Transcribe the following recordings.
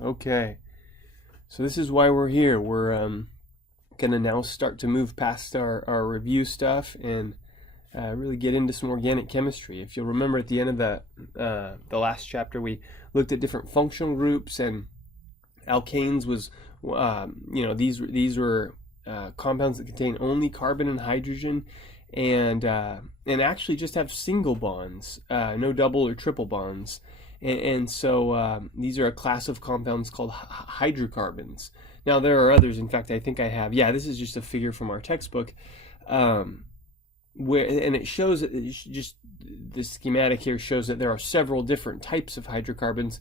Okay, so this is why we're here. We're gonna now start to move past our review stuff and really get into some organic chemistry. If you'll remember, at the end of the last chapter, we looked at different functional groups, and alkanes was these were compounds that contain only carbon and hydrogen, and actually just have single bonds, no double or triple bonds. And so these are a class of compounds called hydrocarbons. Now there are others. In fact, I think I have. Yeah, this is just a figure from our textbook, and it shows just the schematic here shows that there are several different types of hydrocarbons.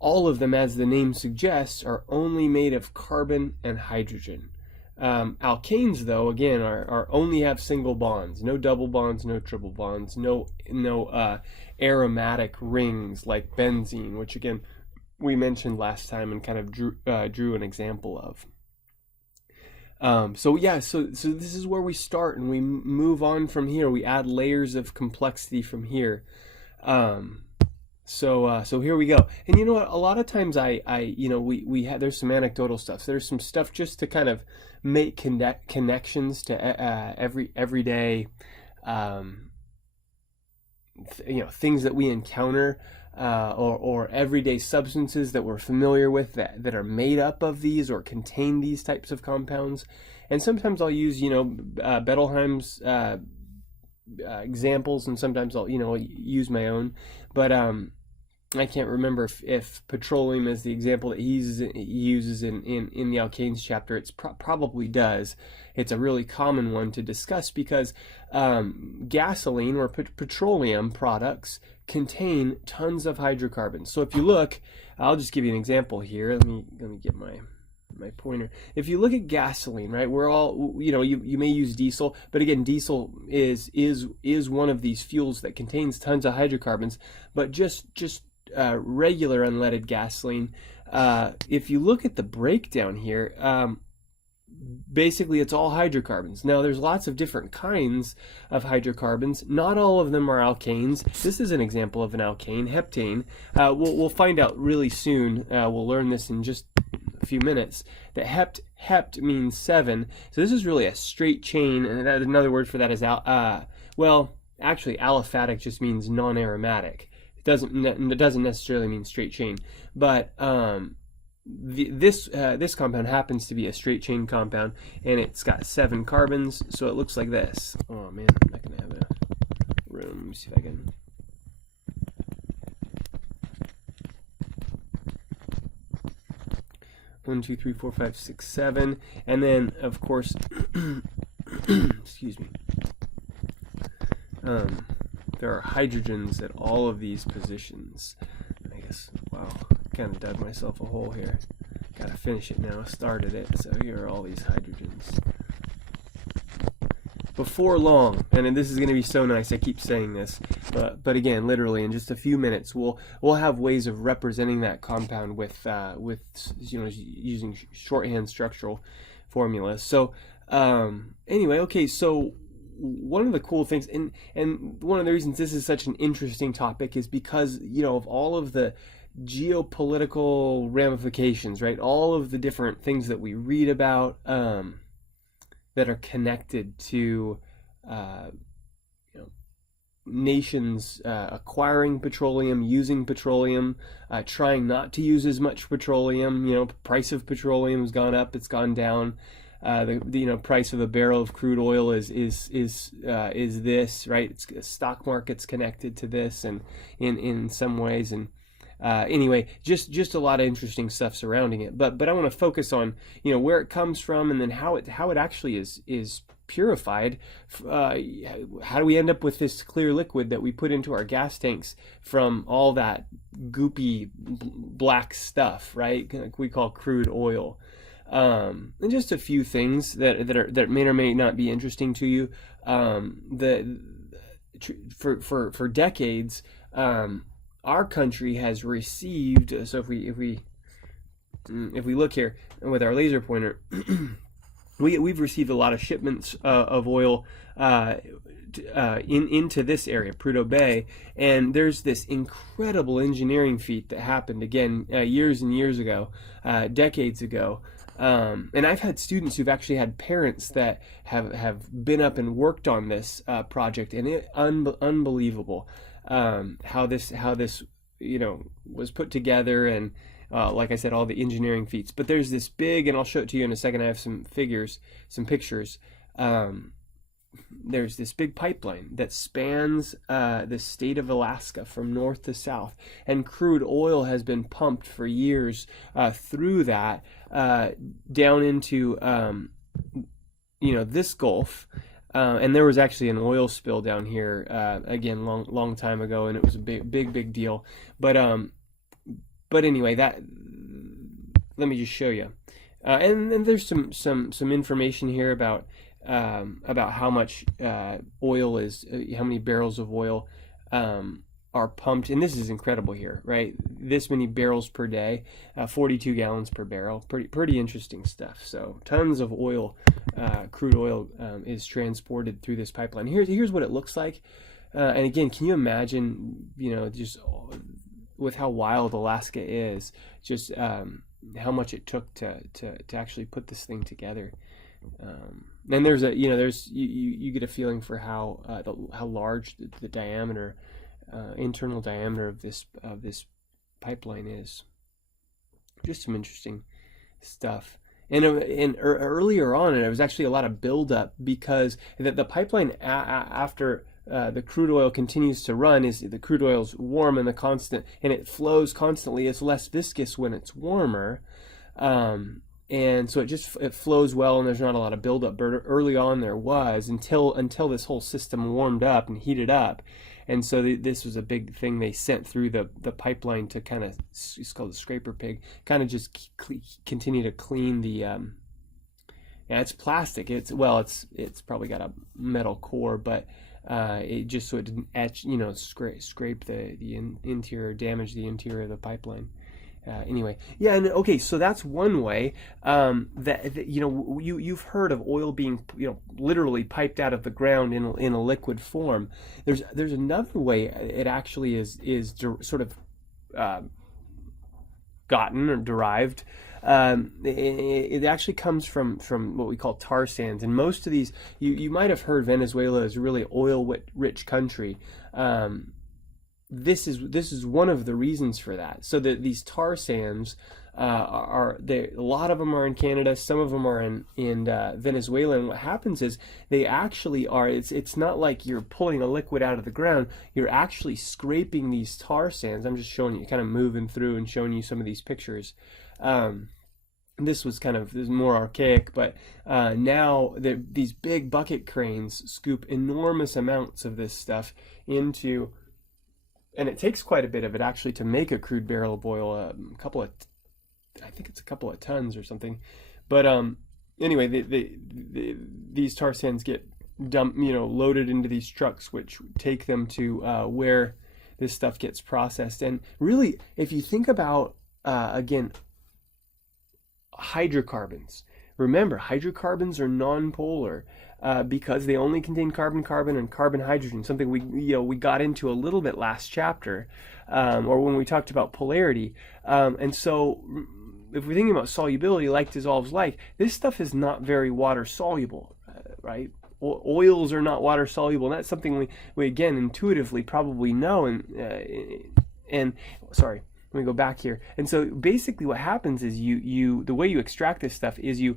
All of them, as the name suggests, are only made of carbon and hydrogen. Alkanes, though, again, are only have single bonds, no double bonds, no triple bonds, no aromatic rings like benzene, which again we mentioned last time and kind of drew an example of. So this is where we start, and we move on from here. We add layers of complexity from here. So here we go. And you know what? A lot of times we have, there's some anecdotal stuff. So there's some stuff just to kind of make connections to everyday, things that we encounter, or everyday substances that we're familiar with that are made up of these or contain these types of compounds. And sometimes I'll use, Bettelheim's examples, and sometimes I'll use my own, but I can't remember if petroleum is the example that he uses in the alkanes chapter. It's probably does. It's a really common one to discuss because gasoline or petroleum products contain tons of hydrocarbons. So if you look, I'll just give you an example here. Let me get my pointer. If you look at gasoline, right, we're all, you may use diesel, but again, diesel is one of these fuels that contains tons of hydrocarbons. But just regular unleaded gasoline, if you look at the breakdown here, basically it's all hydrocarbons. Now there's lots of different kinds of hydrocarbons. Not all of them are alkanes. This is an example of an alkane, heptane. We'll find out really soon. We'll learn this in just a few minutes, that hept means 7. So this is really a straight chain, and another word for that is actually aliphatic just means non-aromatic. It doesn't necessarily mean straight chain, but this compound happens to be a straight chain compound, and it's got 7 carbons, so it looks like this. Oh man, I'm not gonna have a room. Let me see if I can. One, two, three, four, five, six, 7, and then of course, excuse me. There are hydrogens at all of these positions. I guess, wow, kind of dug myself a hole here. Gotta finish it now. Started it, so here are all these hydrogens. Before long, and this is going to be so nice, I keep saying this, but again, literally in just a few minutes, we'll have ways of representing that compound with using shorthand structural formulas. So anyway, okay, so one of the cool things, and one of the reasons this is such an interesting topic is because of all of the geopolitical ramifications, right? All of the different things that we read about that are connected to nations acquiring petroleum, using petroleum, trying not to use as much petroleum. Price of petroleum has gone up, it's gone down. The price of a barrel of crude oil is this, right? It's stock market's connected to this, and in some ways, and anyway, just a lot of interesting stuff surrounding it. But I want to focus on where it comes from, and then how it actually is purified. How do we end up with this clear liquid that we put into our gas tanks from all that goopy black stuff, right? Like we call crude oil. And just a few things that may or may not be interesting to you. For decades, our country has received. So if we look here with our laser pointer, we've received a lot of shipments of oil into this area, Prudhoe Bay, and there's this incredible engineering feat that happened again years and years ago, decades ago. And I've had students who've actually had parents that have been up and worked on this project, and unbelievable how this was put together, and like I said, all the engineering feats. But there's this big, and I'll show it to you in a second. I have some pictures. There's this big pipeline that spans the state of Alaska from north to south, and crude oil has been pumped for years through that down into this Gulf. And there was actually an oil spill down here again long time ago, and it was a big deal. But anyway, that let me just show you. And then there's some information here about how much oil is, how many barrels of oil are pumped, and this is incredible here, right? This many barrels per day, 42 gallons per barrel. Pretty interesting stuff. So tons of oil, crude oil, is transported through this pipeline. Here's what it looks like. And again, can you imagine, just with how wild Alaska is, just how much it took to actually put this thing together. Then you get a feeling for how large the diameter, internal diameter of this pipeline is. Just some interesting stuff. And earlier on, it was actually a lot of buildup, because the pipeline after the crude oil continues to run, is the crude oil is warm and it flows constantly. It's less viscous when it's warmer. And so it flows well, and there's not a lot of buildup. But early on there was, until this whole system warmed up and heated up. And so this was a big thing they sent through the pipeline to kind of, it's called the scraper pig, kind of just continue to clean the, it's plastic. It's probably got a metal core, but it just so it didn't etch, scrape the interior, damage the interior of the pipeline. Anyway, yeah, and okay, so that's one way that you've heard of oil being literally piped out of the ground in a liquid form. There's another way it actually is sort of gotten or derived. It actually comes from what we call tar sands, and most of these you might have heard Venezuela is a really oil rich country. This is one of the reasons for that. So that these tar sands a lot of them are in Canada, some of them are in Venezuela, and what happens is they actually are. It's not like you're pulling a liquid out of the ground. You're actually scraping these tar sands. I'm just showing you, kind of moving through and showing you some of these pictures. This was more archaic, but now these big bucket cranes scoop enormous amounts of this stuff into. And it takes quite a bit of it actually to make a crude barrel of oil. I think it's a couple of tons or something. But anyway, these tar sands get dumped, loaded into these trucks, which take them to where this stuff gets processed. And really, if you think about again, hydrocarbons. Remember, hydrocarbons are non-polar. Because they only contain carbon-carbon and carbon-hydrogen, something we got into a little bit last chapter, or when we talked about polarity. And so, if we're thinking about solubility, like dissolves like, this stuff is not very water-soluble, right? Oils are not water-soluble, and that's something we again intuitively probably know. And sorry. Let me go back here. And so basically, what happens is the way you extract this stuff is you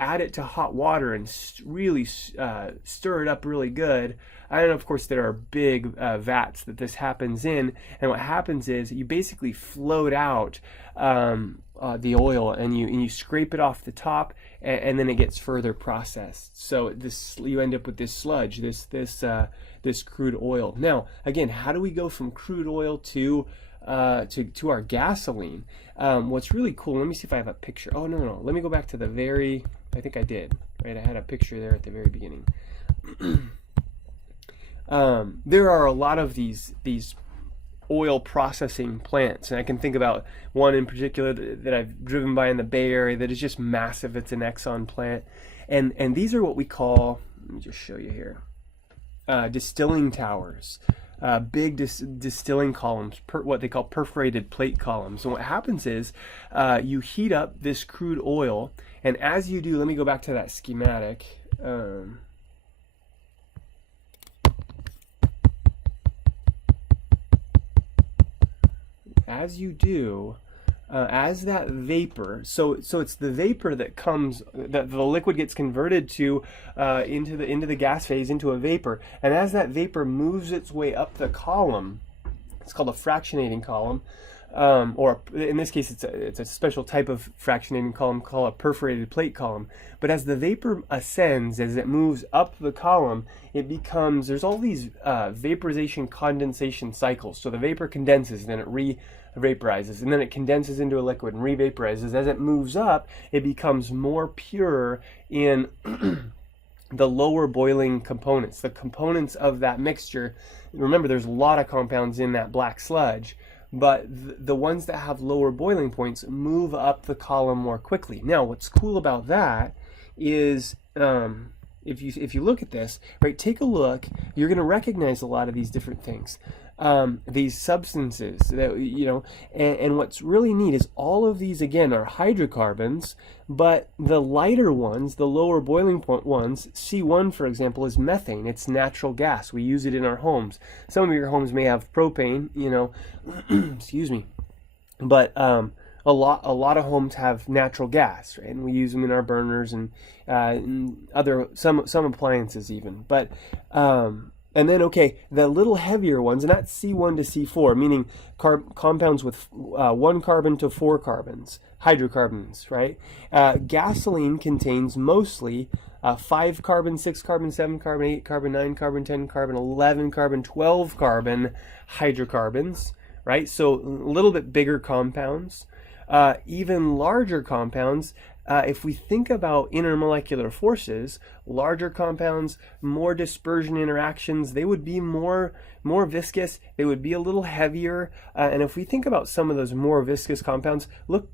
add it to hot water and really stir it up really good. And of course, there are big vats that this happens in. And what happens is you basically float out the oil, and you scrape it off the top, and then it gets further processed. So you end up with this sludge, this crude oil. Now, again, how do we go from crude oil to our gasoline? What's really cool, let me see if I have a picture. Oh, no. Let me go back to I think I did, right? I had a picture there at the very beginning. There are a lot of these oil processing plants. And I can think about one in particular that I've driven by in the Bay Area that is just massive. It's an Exxon plant. And these are what we call, let me just show you here, distilling towers. Big distilling columns, what they call perforated plate columns. And what happens is you heat up this crude oil, and as you do, let me go back to that schematic. As you do, as that vapor, so it's the vapor that comes, that the liquid gets converted to into the gas phase, into a vapor, and as that vapor moves its way up the column, it's called a fractionating column, or in this case it's a special type of fractionating column called a perforated plate column. But as the vapor ascends, as it moves up the column, it becomes, there's all these vaporization condensation cycles. So the vapor condenses, then it vaporizes, and then it condenses into a liquid and re-vaporizes. As it moves up, it becomes more pure in the lower boiling components, the components of that mixture. Remember, there's a lot of compounds in that black sludge, but the ones that have lower boiling points move up the column more quickly. Now, what's cool about that is if you look at this, right, take a look, you're going to recognize a lot of these different things. These substances that, you know, and what's really neat is all of these again are hydrocarbons, but the lighter ones, the lower boiling point ones, C1 for example, is methane. It's natural gas. We use it in our homes. Some of your homes may have propane, you know, excuse me, but a lot of homes have natural gas, right? And we use them in our burners and other some appliances even, but and then, okay, the little heavier ones, and that's C1 to C4, meaning compounds with 1 carbon to 4 carbons, hydrocarbons, right? Gasoline contains mostly 5 carbon, 6 carbon, 7 carbon, 8 carbon, 9 carbon, 10 carbon, 11 carbon, 12 carbon hydrocarbons, right? So a little bit bigger compounds. Even larger compounds, if we think about intermolecular forces, larger compounds, more dispersion interactions, they would be more viscous, they would be a little heavier, and if we think about some of those more viscous compounds, look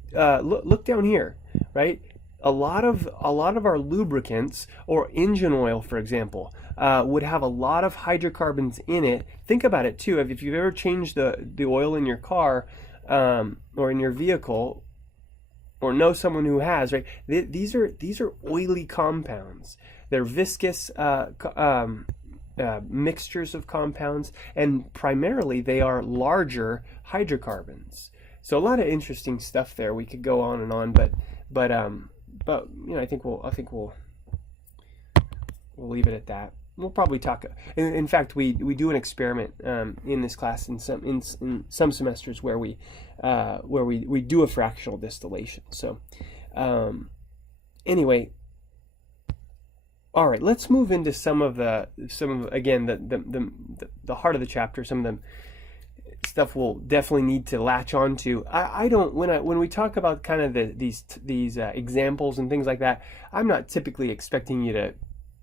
down here, right? A lot of our lubricants, or engine oil for example, would have a lot of hydrocarbons in it. Think about it too, if you've ever changed the oil in your car or in your vehicle, or know someone who has, right? These are oily compounds. They're viscous mixtures of compounds, and primarily they are larger hydrocarbons. So a lot of interesting stuff there. We could go on and on, but you know, I think we'll leave it at that. We'll probably talk. In fact, we do an experiment in this class in some semesters where we do a fractional distillation. So anyway, all right. Let's move into some of again the heart of the chapter. Some of the stuff we'll definitely need to latch on to. I don't when we talk about kind of these examples and things like that, I'm not typically expecting you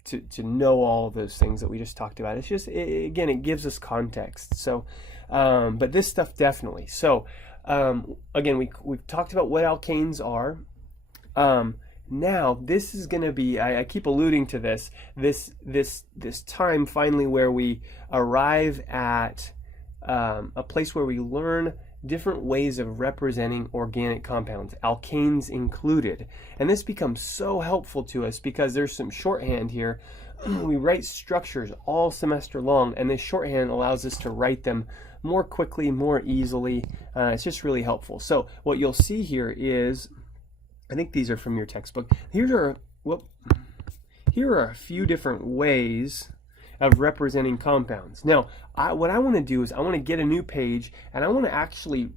to know all of those things that we just talked about. It's just, again, it gives us context. So, but this stuff definitely. So, again, we've talked about what alkanes are. Now, this is going to be, I keep alluding to this time finally where we arrive at a place where we learn different ways of representing organic compounds, alkanes included. And this becomes so helpful to us because there's some shorthand here. We write structures all semester long, and this shorthand allows us to write them more quickly, more easily. It's just really helpful. So what you'll see here is, I think these are from your textbook. Here are a few different ways of representing compounds. Now, what I want to do is I want to get a new page, and I want to actually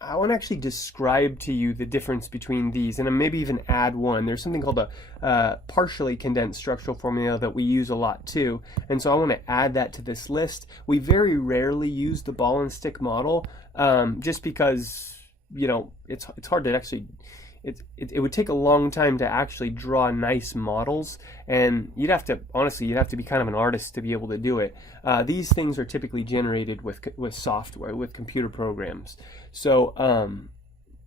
I want to actually describe to you the difference between these, and maybe even add one. There's something called a partially condensed structural formula that we use a lot too, and so I want to add that to this list. We very rarely use the ball and stick model, just because, you know, it's hard to actually it would take a long time to actually draw nice models, and you'd have to, honestly, you'd have to be kind of an artist to be able to do it. These things are typically generated with software, with computer programs. So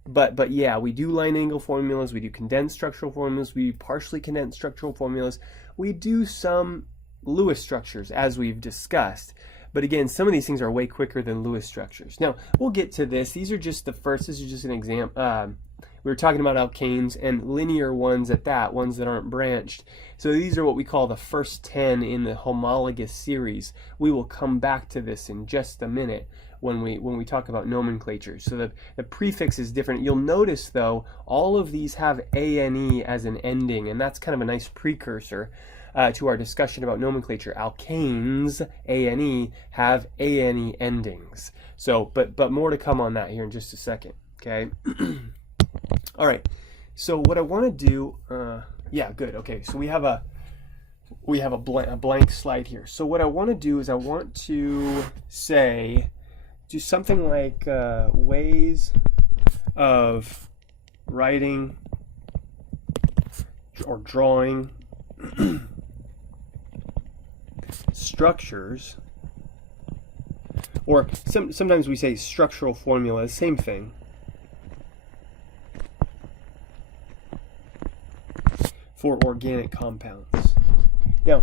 but yeah, we do line angle formulas, we do condensed structural formulas, we do partially condensed structural formulas, we do some Lewis structures, as we've discussed. But again, some of these things are way quicker than Lewis structures. Now, we'll get to this. These are just the first. This is just an example. We were talking about alkanes and linear ones at that, ones that aren't branched. So these are what we call the first 10 in the homologous series. We will come back to this in just a minute when we talk about nomenclature. So the prefix is different. You'll notice, though, all of these have ANE as an ending, and that's kind of a nice precursor to our discussion about nomenclature. Alkanes, ANE, have ANE endings. So, but more to come on that here in just a second, okay? All right, so what I want to do, yeah, good, okay, so we have a blank slide here. So what I want to do is I want to do something like ways of writing or drawing structures, or sometimes we say structural formulas, same thing, for organic compounds. Now,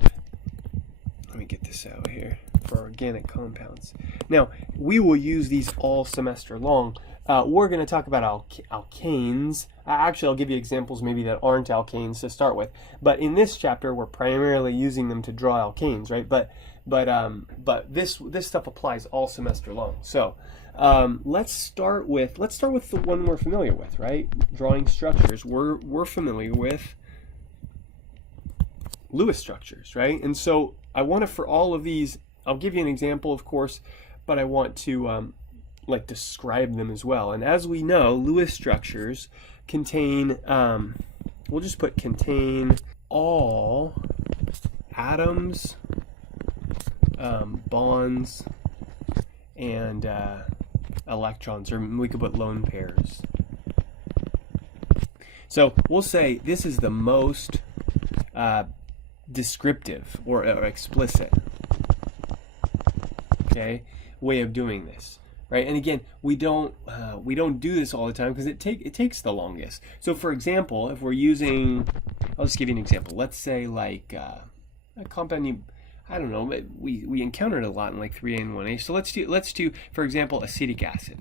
let me get this out here, for organic compounds. Now, we will use these all semester long. We're going to talk about alkanes. Actually, I'll give you examples maybe that aren't alkanes to start with. But in this chapter, we're primarily using them to draw alkanes, right? But this stuff applies all semester long. So let's start with the one we're familiar with, right? Drawing structures. We're familiar with Lewis structures, right? And so I want to, for all of these, I'll give you an example, of course, but I want to like describe them as well. And as we know, Lewis structures contain, we'll just put contain all atoms, bonds, and electrons, or we could put lone pairs. So we'll say this is the most descriptive or explicit, okay, way of doing this, right? And again, we don't do this all the time because it takes the longest. So for example, if we're using, I'll just give you an example. Let's say like a compound I don't know, we encountered a lot in like 3A and 1A. So let's do for example acetic acid.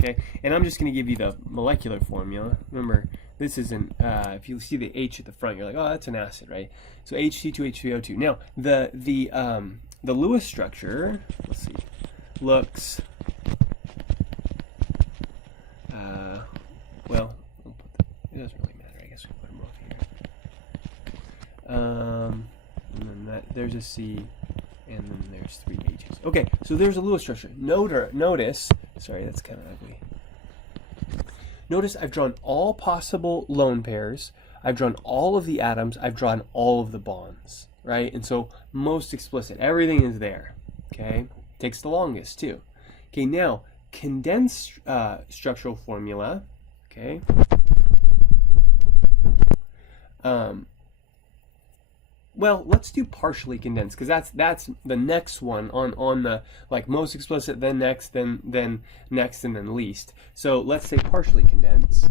Okay, and I'm just going to give you the molecular formula. Remember, this isn't, if you see the H at the front, you're like, oh, that's an acid, right? So H2 Now, the Lewis structure, let's see, looks, well, it doesn't really matter. I guess we put them both here. And then there's a C, and then there's 3 H's. Okay, so there's a Lewis structure. Notice, sorry, that's kind of ugly. Notice I've drawn all possible lone pairs. I've drawn all of the atoms. I've drawn all of the bonds, right? And so most explicit. Everything is there, okay? Takes the longest, too. Okay, now, condensed structural formula, okay? Well, let's do partially condensed, because that's the next one on the, like, most explicit, then next, then next, and then least. So let's say partially condensed.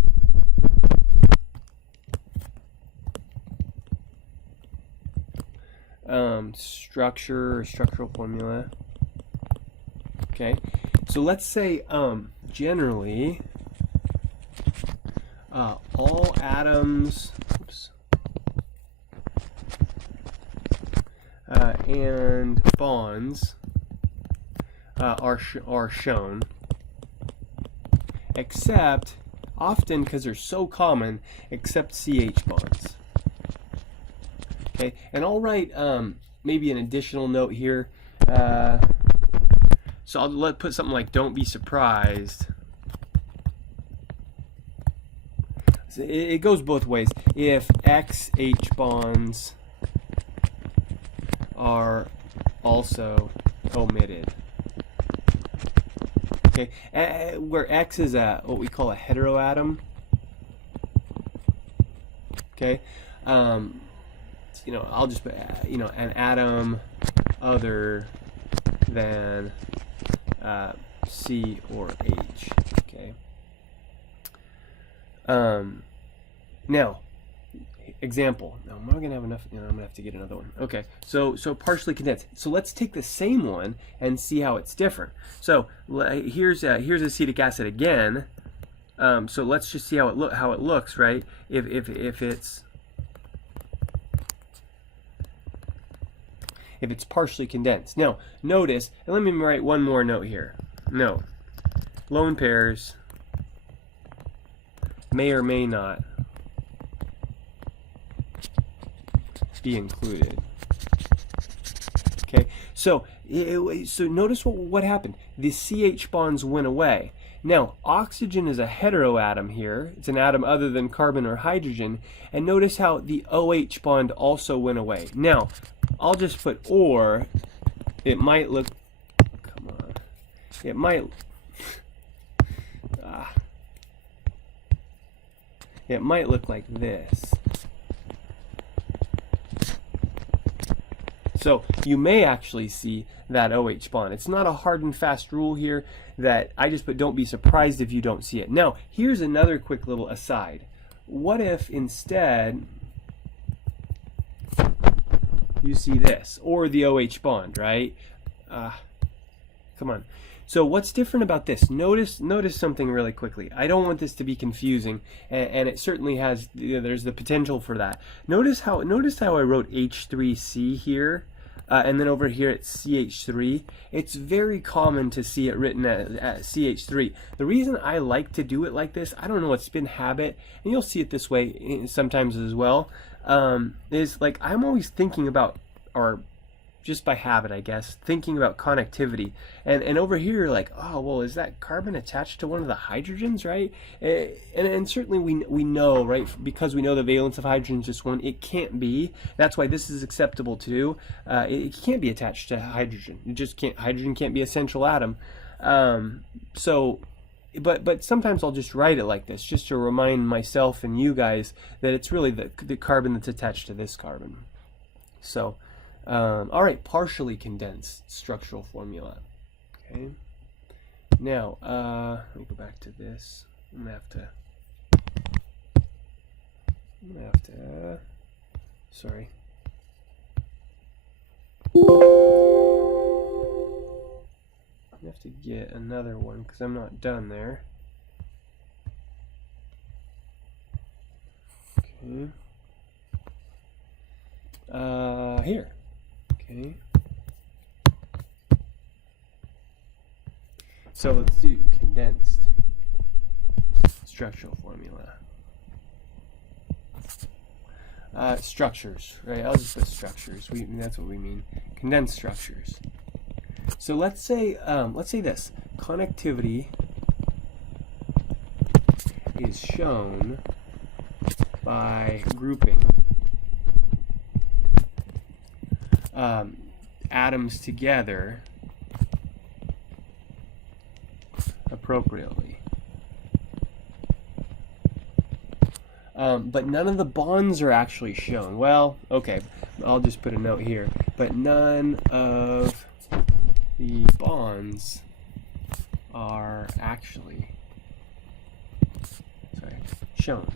Structural formula. Okay, so let's say generally all atoms, and bonds are shown, except, often because they're so common, except CH bonds. Okay, and I'll write maybe an additional note here. So I'll put something like, don't be surprised. So it goes both ways. If XH bonds are also omitted. Okay, where X is what we call a heteroatom. Okay, I'll just put an atom other than C or H. Okay. Now, example. Now, am I gonna have enough? I'm gonna have to get another one. Okay. So partially condensed. So let's take the same one and see how it's different. So here's acetic acid again. So let's just see how it looks, right? If it's partially condensed. Now, notice, and let me write one more note here. Note, lone pairs may or may not be included. Okay, so notice what happened. The CH bonds went away. Now, oxygen is a heteroatom here. It's an atom other than carbon or hydrogen. And notice how the OH bond also went away. Now, I'll just put or. It might look. Come on. It might. It might look like this. So you may actually see that OH bond. It's not a hard and fast rule here that I just put don't be surprised if you don't see it. Now, here's another quick little aside. What if instead you see this, or the OH bond, right? Come on. So what's different about this? Notice something really quickly. I don't want this to be confusing, and it certainly has. There's the potential for that. Notice how I wrote H3C here, and then over here it's CH3. It's very common to see it written at CH3. The reason I like to do it like this, I don't know, it's been habit, and you'll see it this way sometimes as well. Is like I'm always thinking about, or just by habit, I guess, thinking about connectivity. And over here, like, oh, well, is that carbon attached to one of the hydrogens, right? And certainly we know, right, because we know the valence of hydrogen is just one, it can't be. That's why this is acceptable too. It can't be attached to hydrogen. It just can't. Hydrogen can't be a central atom. But sometimes I'll just write it like this, just to remind myself and you guys that it's really the carbon that's attached to this carbon. So, all right, partially condensed structural formula. Okay. Now, let me go back to this. I'm gonna have to. Sorry. I have to get another one because I'm not done there. Okay. Here. Okay. So let's do condensed structural formula. Structures, right? I'll just put structures. That's what we mean. Condensed structures. So let's say this connectivity is shown by grouping atoms together appropriately. But none of the bonds are actually shown. Well, okay, I'll just put a note here. But none of the bonds are actually shown.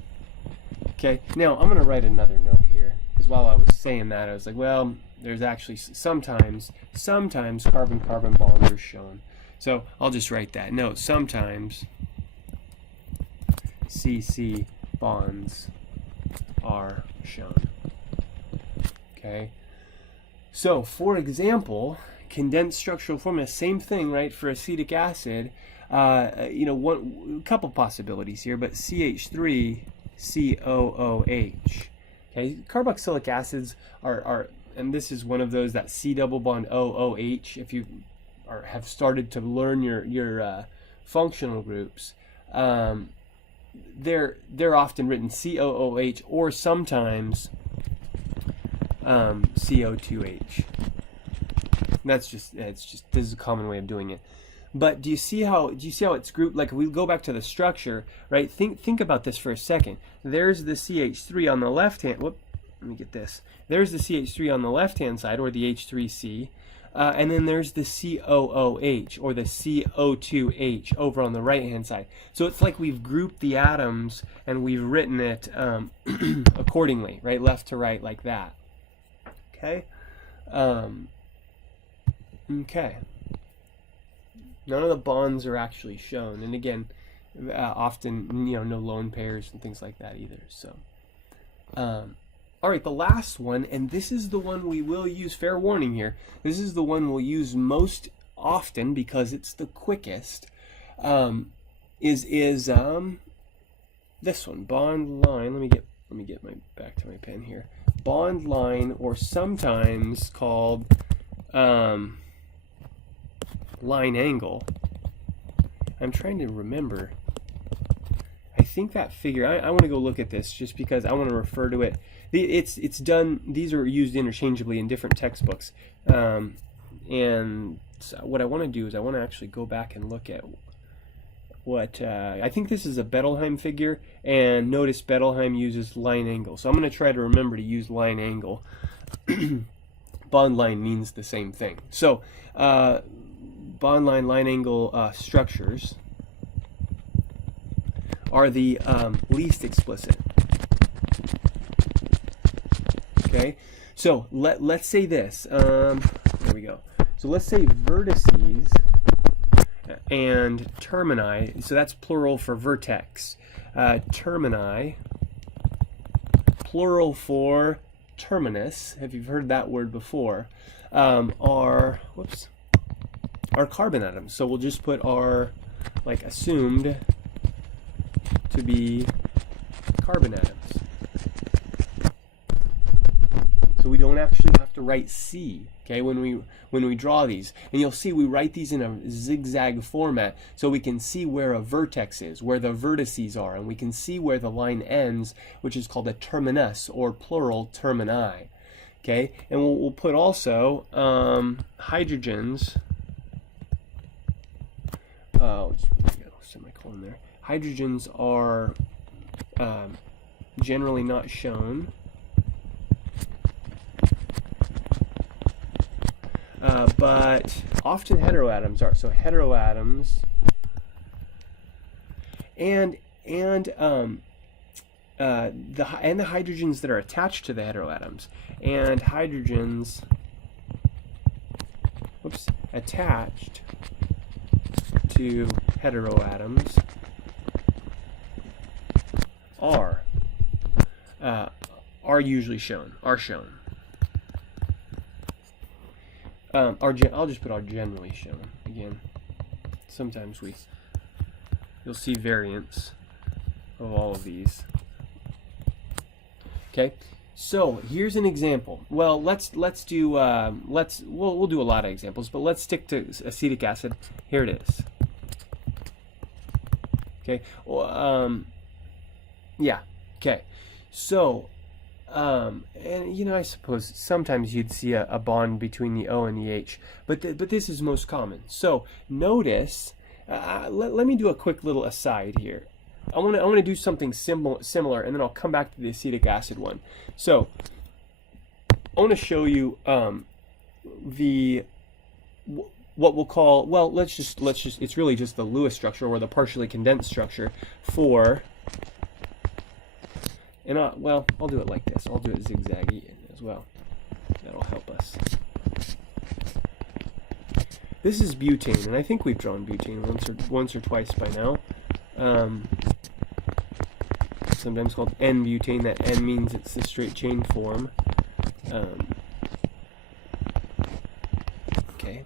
Okay, now I'm going to write another note here, because while I was saying that, I was like, well, there's actually sometimes carbon-carbon bonds are shown. So I'll just write that. No, sometimes CC bonds are shown. Okay. So, for example, condensed structural formula, same thing, right? For acetic acid, a couple possibilities here, but CH3 COOH. Okay, carboxylic acids are, and this is one of those, that C double bond OOH. If you have started to learn your functional groups, they're often written COOH or sometimes CO2H. This is a common way of doing it. But do you see how it's grouped? Like if we go back to the structure, right? Think about this for a second. There's the CH3 on the left hand. Whoop, let me get this. There's the CH3 on the left hand side, or the H3C. And then there's the COOH, or the CO2H, over on the right-hand side. So it's like we've grouped the atoms and we've written it accordingly, right, left to right, like that. Okay. Okay. None of the bonds are actually shown, and again, often no lone pairs and things like that either. So. All right, the last one, and this is the one we will use, fair warning here, this is the one we'll use most often because it's the quickest, is this one, bond line. Let me get back to my pen here. Bond line, or sometimes called line angle. I'm trying to remember. I think that figure, I want to go look at this just because I want to refer to it. It's done, these are used interchangeably in different textbooks. And so what I want to do is I want to actually go back and look at what, I think this is a Bettelheim figure, and notice Bettelheim uses line angle. So I'm going to try to remember to use line angle. Bond line means the same thing. So bond line angle structures are the least explicit. Okay, so let's say this. There we go. So let's say vertices and termini. So that's plural for vertex. Termini, plural for terminus, if you've heard that word before, are carbon atoms. So we'll just put our, like, assumed to be carbon atoms. So we don't actually have to write C, okay, when we draw these. And you'll see we write these in a zigzag format so we can see where a vertex is, where the vertices are, and we can see where the line ends, which is called a terminus, or plural termini. Okay, and we'll put also hydrogens. I'll just put a semicolon there. Hydrogens are generally not shown. But often heteroatoms are. So heteroatoms and the hydrogens that are attached to the heteroatoms, and hydrogens attached to heteroatoms are usually shown. I'll just put are generally shown. Again, sometimes you'll see variants of all of these. Okay, so here's an example. Well, we'll do a lot of examples, but let's stick to acetic acid. Here it is. Okay. Yeah. Okay. So. And I suppose sometimes you'd see a bond between the O and the H, but this is most common. So notice, let me do a quick little aside here. I want to do something similar, and then I'll come back to the acetic acid one. So I want to show you what we'll call, well, let's just it's really just the Lewis structure, or the partially condensed structure for. And I'll do it like this. I'll do it zigzaggy as well. That'll help us. This is butane, and I think we've drawn butane once or twice by now. Sometimes called N-butane. That N means it's the straight chain form. Okay.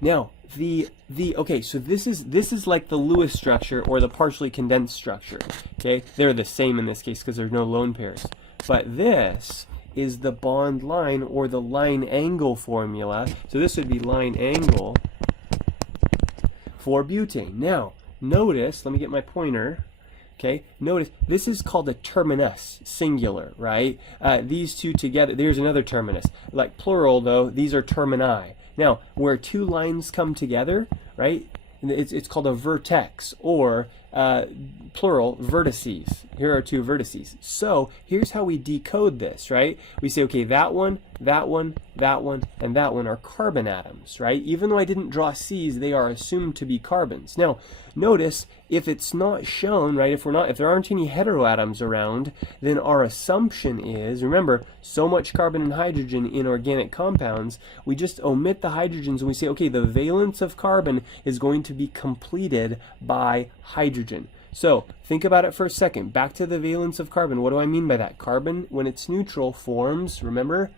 Now okay, so this is like the Lewis structure, or the partially condensed structure. Okay, they're the same in this case because there's no lone pairs. But this is the bond line, or the line angle formula. So this would be line angle for butane. Now, notice, let me get my pointer. Okay, notice this is called a terminus, singular, right? These two together, there's another terminus. Like plural though, these are termini. Now, where two lines come together, right? It's called a vertex, or plural, vertices. Here are two vertices. So here's how we decode this, right? We say, okay, that one, that one, that one, and that one are carbon atoms, right? Even though I didn't draw C's, they are assumed to be carbons. Now, notice if it's not shown, right, if there aren't any heteroatoms around, then our assumption is, remember, so much carbon and hydrogen in organic compounds, we just omit the hydrogens and we say, okay, the valence of carbon is going to be completed by hydrogen. So think about it for a second. Back to the valence of carbon. What do I mean by that? Carbon, when it's neutral, forms, remember,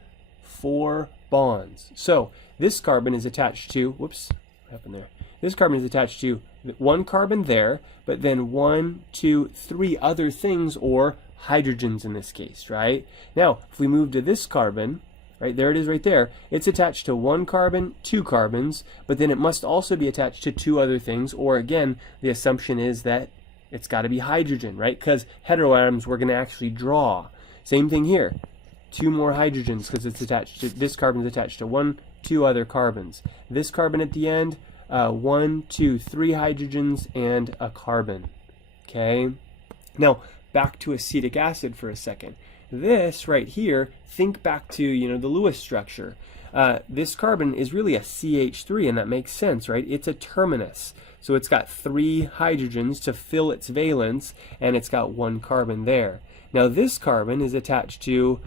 4 bonds. So this carbon is attached to, whoops, what happened there? This carbon is attached to 1 carbon there, but then 1, 2, 3 other things, or hydrogens in this case, right? Now, if we move to this carbon, right, there it is right there, it's attached to 1 carbon, 2 carbons, but then it must also be attached to 2 other things, or again, the assumption is that it's got to be hydrogen, right? Because heteroatoms we're going to actually draw. Same thing here. 2 more hydrogens because it's attached to, this carbon is attached to 1, 2 other carbons. This carbon at the end, 1, 2, 3 hydrogens and a carbon. Okay? Now, back to acetic acid for a second. This right here, think back to, the Lewis structure. This carbon is really a CH3, and that makes sense, right? It's a terminus. So it's got 3 hydrogens to fill its valence, and it's got 1 carbon there. Now this carbon is attached to,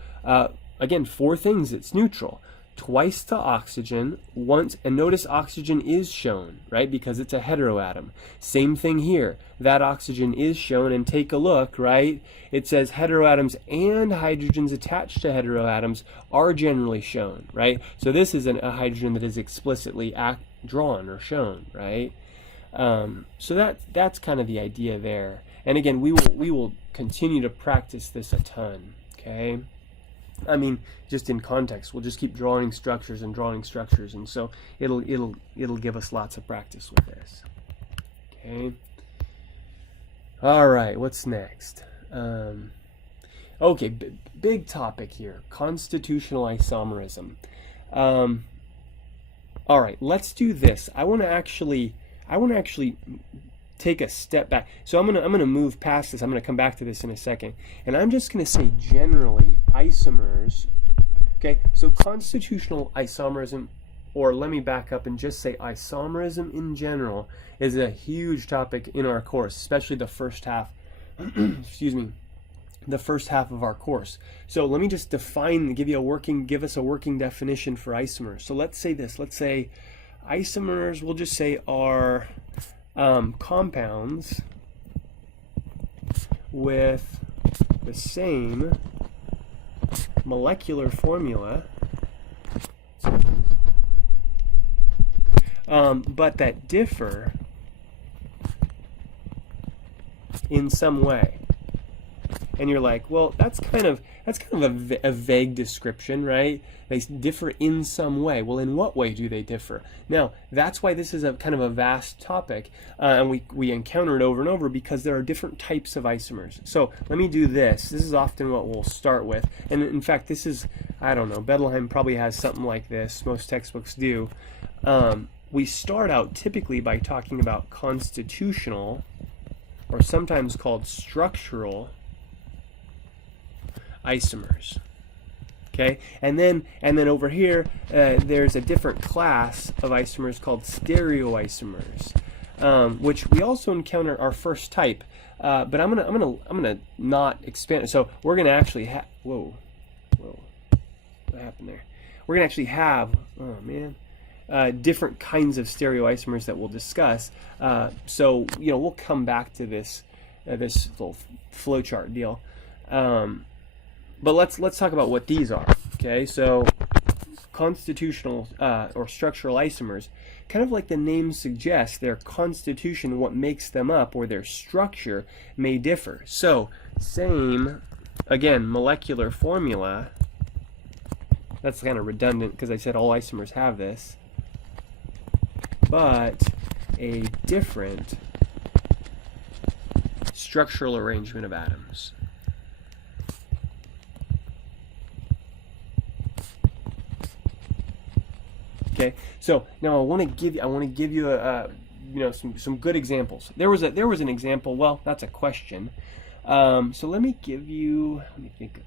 again, 4 things. It's neutral. Twice to oxygen, once, and notice oxygen is shown, right? Because it's a heteroatom. Same thing here. That oxygen is shown, and take a look, right? It says heteroatoms and hydrogens attached to heteroatoms are generally shown, right? So this is a hydrogen that is explicitly drawn or shown, right? So that's kind of the idea there. And again, we will continue to practice this a ton, okay? I mean, just in context, we'll just keep drawing structures, and so it'll give us lots of practice with this. Okay. All right, what's next? Okay, big topic here: constitutional isomerism. All right, let's do this. I want to actually take a step back. So I'm gonna move past this. I'm gonna come back to this in a second, and I'm just gonna say generally isomers. Okay, so constitutional isomerism, or let me back up and just say isomerism in general, is a huge topic in our course, especially the first half. Excuse me, the first half of our course. So let me just define, give us a working definition for isomers. So let's say this. Let's say isomers, we'll just say, are compounds with the same molecular formula, but that differ in some way. And you're like, well, that's kind of a vague description, right? They differ in some way. Well, in what way do they differ? Now, that's why this is a kind of a vast topic, and we encounter it over and over because there are different types of isomers. So let me do this. This is often what we'll start with. And in fact, this is, I don't know, Bettelheim probably has something like this. Most textbooks do. We start out typically by talking about constitutional, or sometimes called structural, isomers. Okay, and then over here there's a different class of isomers called stereoisomers, which we also encounter our first type. But I'm gonna not expand. So we're gonna actually have whoa, what happened there? We're gonna actually have different kinds of stereoisomers that we'll discuss. So we'll come back to this little flowchart deal. But let's talk about what these are. Okay, so constitutional or structural isomers, kind of like the name suggests, their constitution, what makes them up, or their structure, may differ. So same, again, molecular formula. That's kind of redundant because I said all isomers have this, but a different structural arrangement of atoms. Okay, so now I want to give you some good examples. There was an example. Well, that's a question. So let me think.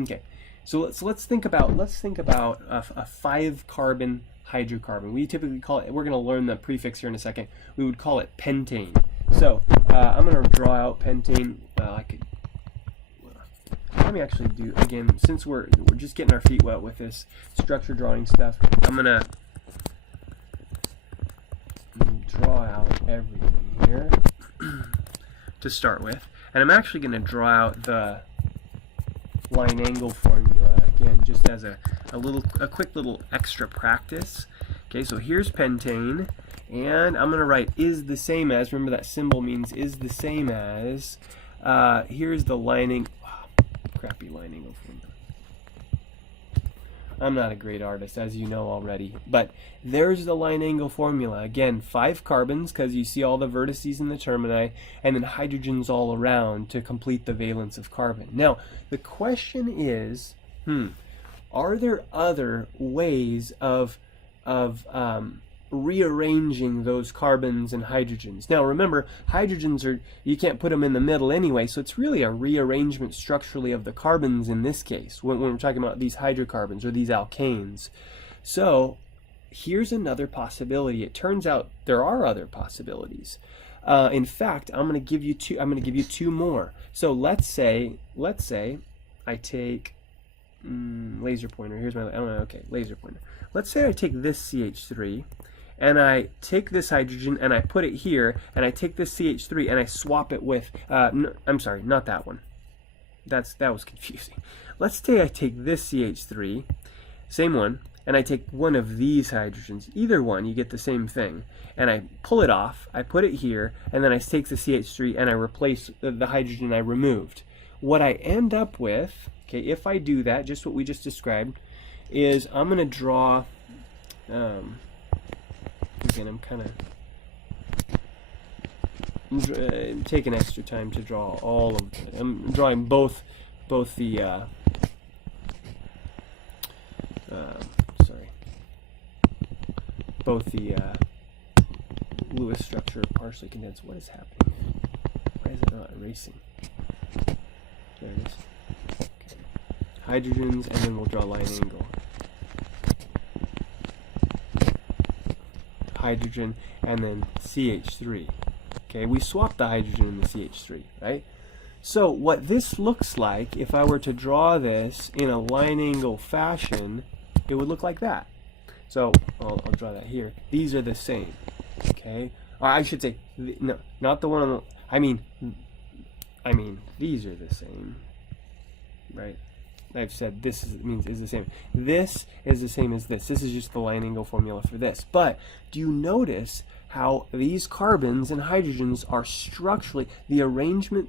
Okay, so let's think about a 5-carbon hydrocarbon. We typically call it. We're going to learn the prefix here in a second. We would call it pentane. So I'm going to draw out pentane. Let me actually do, again, since we're just getting our feet wet with this structure drawing stuff, I'm going to draw out everything here to start with. And I'm actually going to draw out the line angle formula, again, just as a quick little extra practice. Okay, so here's pentane, and I'm going to write is the same as, remember that symbol means is the same as, here's the lining. Crappy line angle formula. I'm not a great artist, as you know already, but there's the line angle formula. Again, 5 carbons, because you see all the vertices in the termini, and then hydrogens all around to complete the valence of carbon. Now, the question is, are there other ways of rearranging those carbons and hydrogens? Now remember, hydrogens you can't put them in the middle anyway, so it's really a rearrangement structurally of the carbons in this case when we're talking about these hydrocarbons or these alkanes. So here's another possibility. It turns out there are other possibilities. In fact, I'm going to give you two more. So let's say I take laser pointer. Here's my laser pointer. Let's say I take this CH3 and I take this hydrogen and I put it here, and I take this CH3 and I swap it with, I'm sorry, not that one. That was confusing. Let's say I take this CH3, same one, and I take one of these hydrogens. Either one, you get the same thing. And I pull it off, I put it here, and then I take the CH3 and I replace the hydrogen I removed. What I end up with, okay, if I do that, just what we just described, is I'm going to draw, again, I'm taking extra time to draw all of it. I'm drawing both the Lewis structure partially condensed. What is happening? Why is it not erasing? There it is. Okay. Hydrogens, and then we'll draw line angle. Hydrogen, and then CH3. Okay, we swapped the hydrogen and the CH3, right? So what this looks like, if I were to draw this in a line angle fashion, it would look like that. So I'll draw that here. These are the same. Okay, or I should say, no, not the one on the. I mean, these are the same, right? I've said this is the same. This is the same as this. This is just the line angle formula for this. But do you notice how these carbons and hydrogens are structurally, the arrangement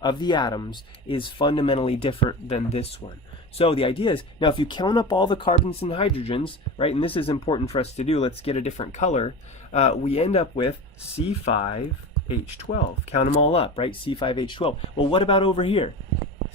of the atoms is fundamentally different than this one? So the idea is, now if you count up all the carbons and hydrogens, right, and this is important for us to do, let's get a different color, we end up with C5H12. Count them all up, right? C5H12. Well, what about over here?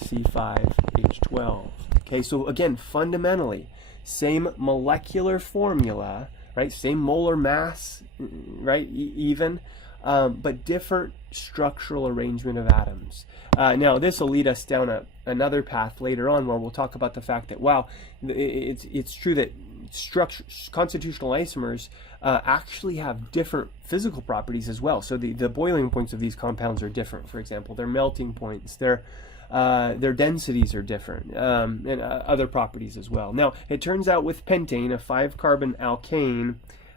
C5H12. Okay, so again, fundamentally, same molecular formula, right? Same molar mass, right? Even, but different structural arrangement of atoms. Now, this will lead us down another path later on where we'll talk about the fact that, wow, it's true that constitutional isomers actually have different physical properties as well. So the boiling points of these compounds are different, for example. Their melting points, their densities are different, and other properties as well. Now, it turns out with pentane, a 5-carbon alkane,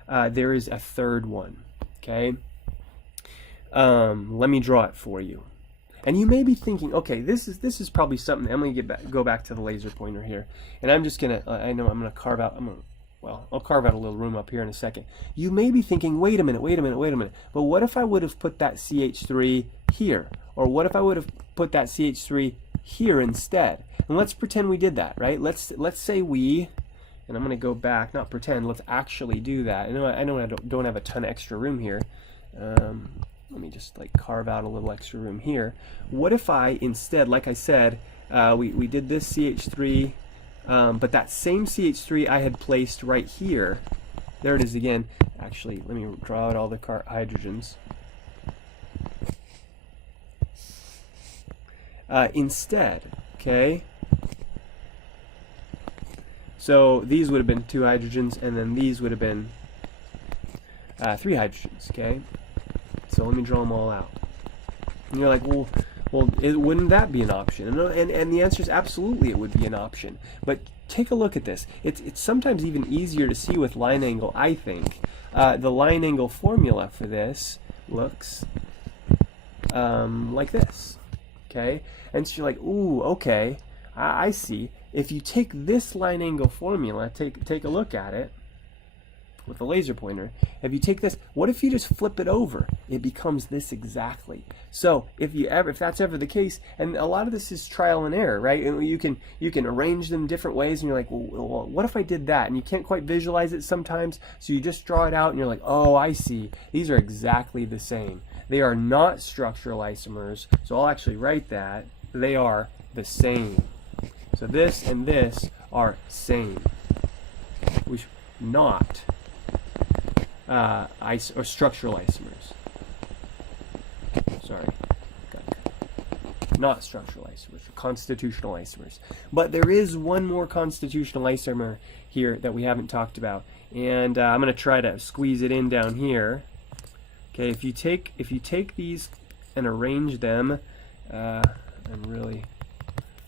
there is a third one, okay? Let me draw it for you. And you may be thinking, okay, this is probably something. I'm going to go back to the laser pointer here, and I'm just gonna. I know I'm gonna carve out. I'll carve out a little room up here in a second. You may be thinking, wait a minute. But what if I would have put that CH3 here, or what if I would have put that CH3 here instead? And let's pretend we did that, right? Let's say we. And I'm going to go back. Not pretend. Let's actually do that. I know I don't have a ton of extra room here. Let me just like carve out a little extra room here. What if I instead, like I said, we did this CH3, but that same CH3 I had placed right here there it is again. Actually, let me draw out all the hydrogens. Instead, okay? So these would have been 2 hydrogens, and then these would have been 3 hydrogens, okay? So let me draw them all out. And you're like, well, wouldn't that be an option? And the answer is absolutely it would be an option. But take a look at this. It's sometimes even easier to see with line angle, I think. The line angle formula for this looks like this, okay? And so you're like, ooh, okay, I see. If you take this line angle formula, take a look at it with the laser pointer. If you take this, what if you just flip it over? It becomes this exactly. So if that's ever the case, and a lot of this is trial and error, right? And you can arrange them different ways, and you're like, well, what if I did that? And you can't quite visualize it sometimes, so you just draw it out, and you're like, oh, I see. These are exactly the same. They are not structural isomers, so I'll actually write that. They are the same. So this and this are same, which not or structural isomers. Sorry, not structural isomers, constitutional isomers. But there is one more constitutional isomer here that we haven't talked about, and I'm going to try to squeeze it in down here. Okay, if you take these and arrange them, I'm really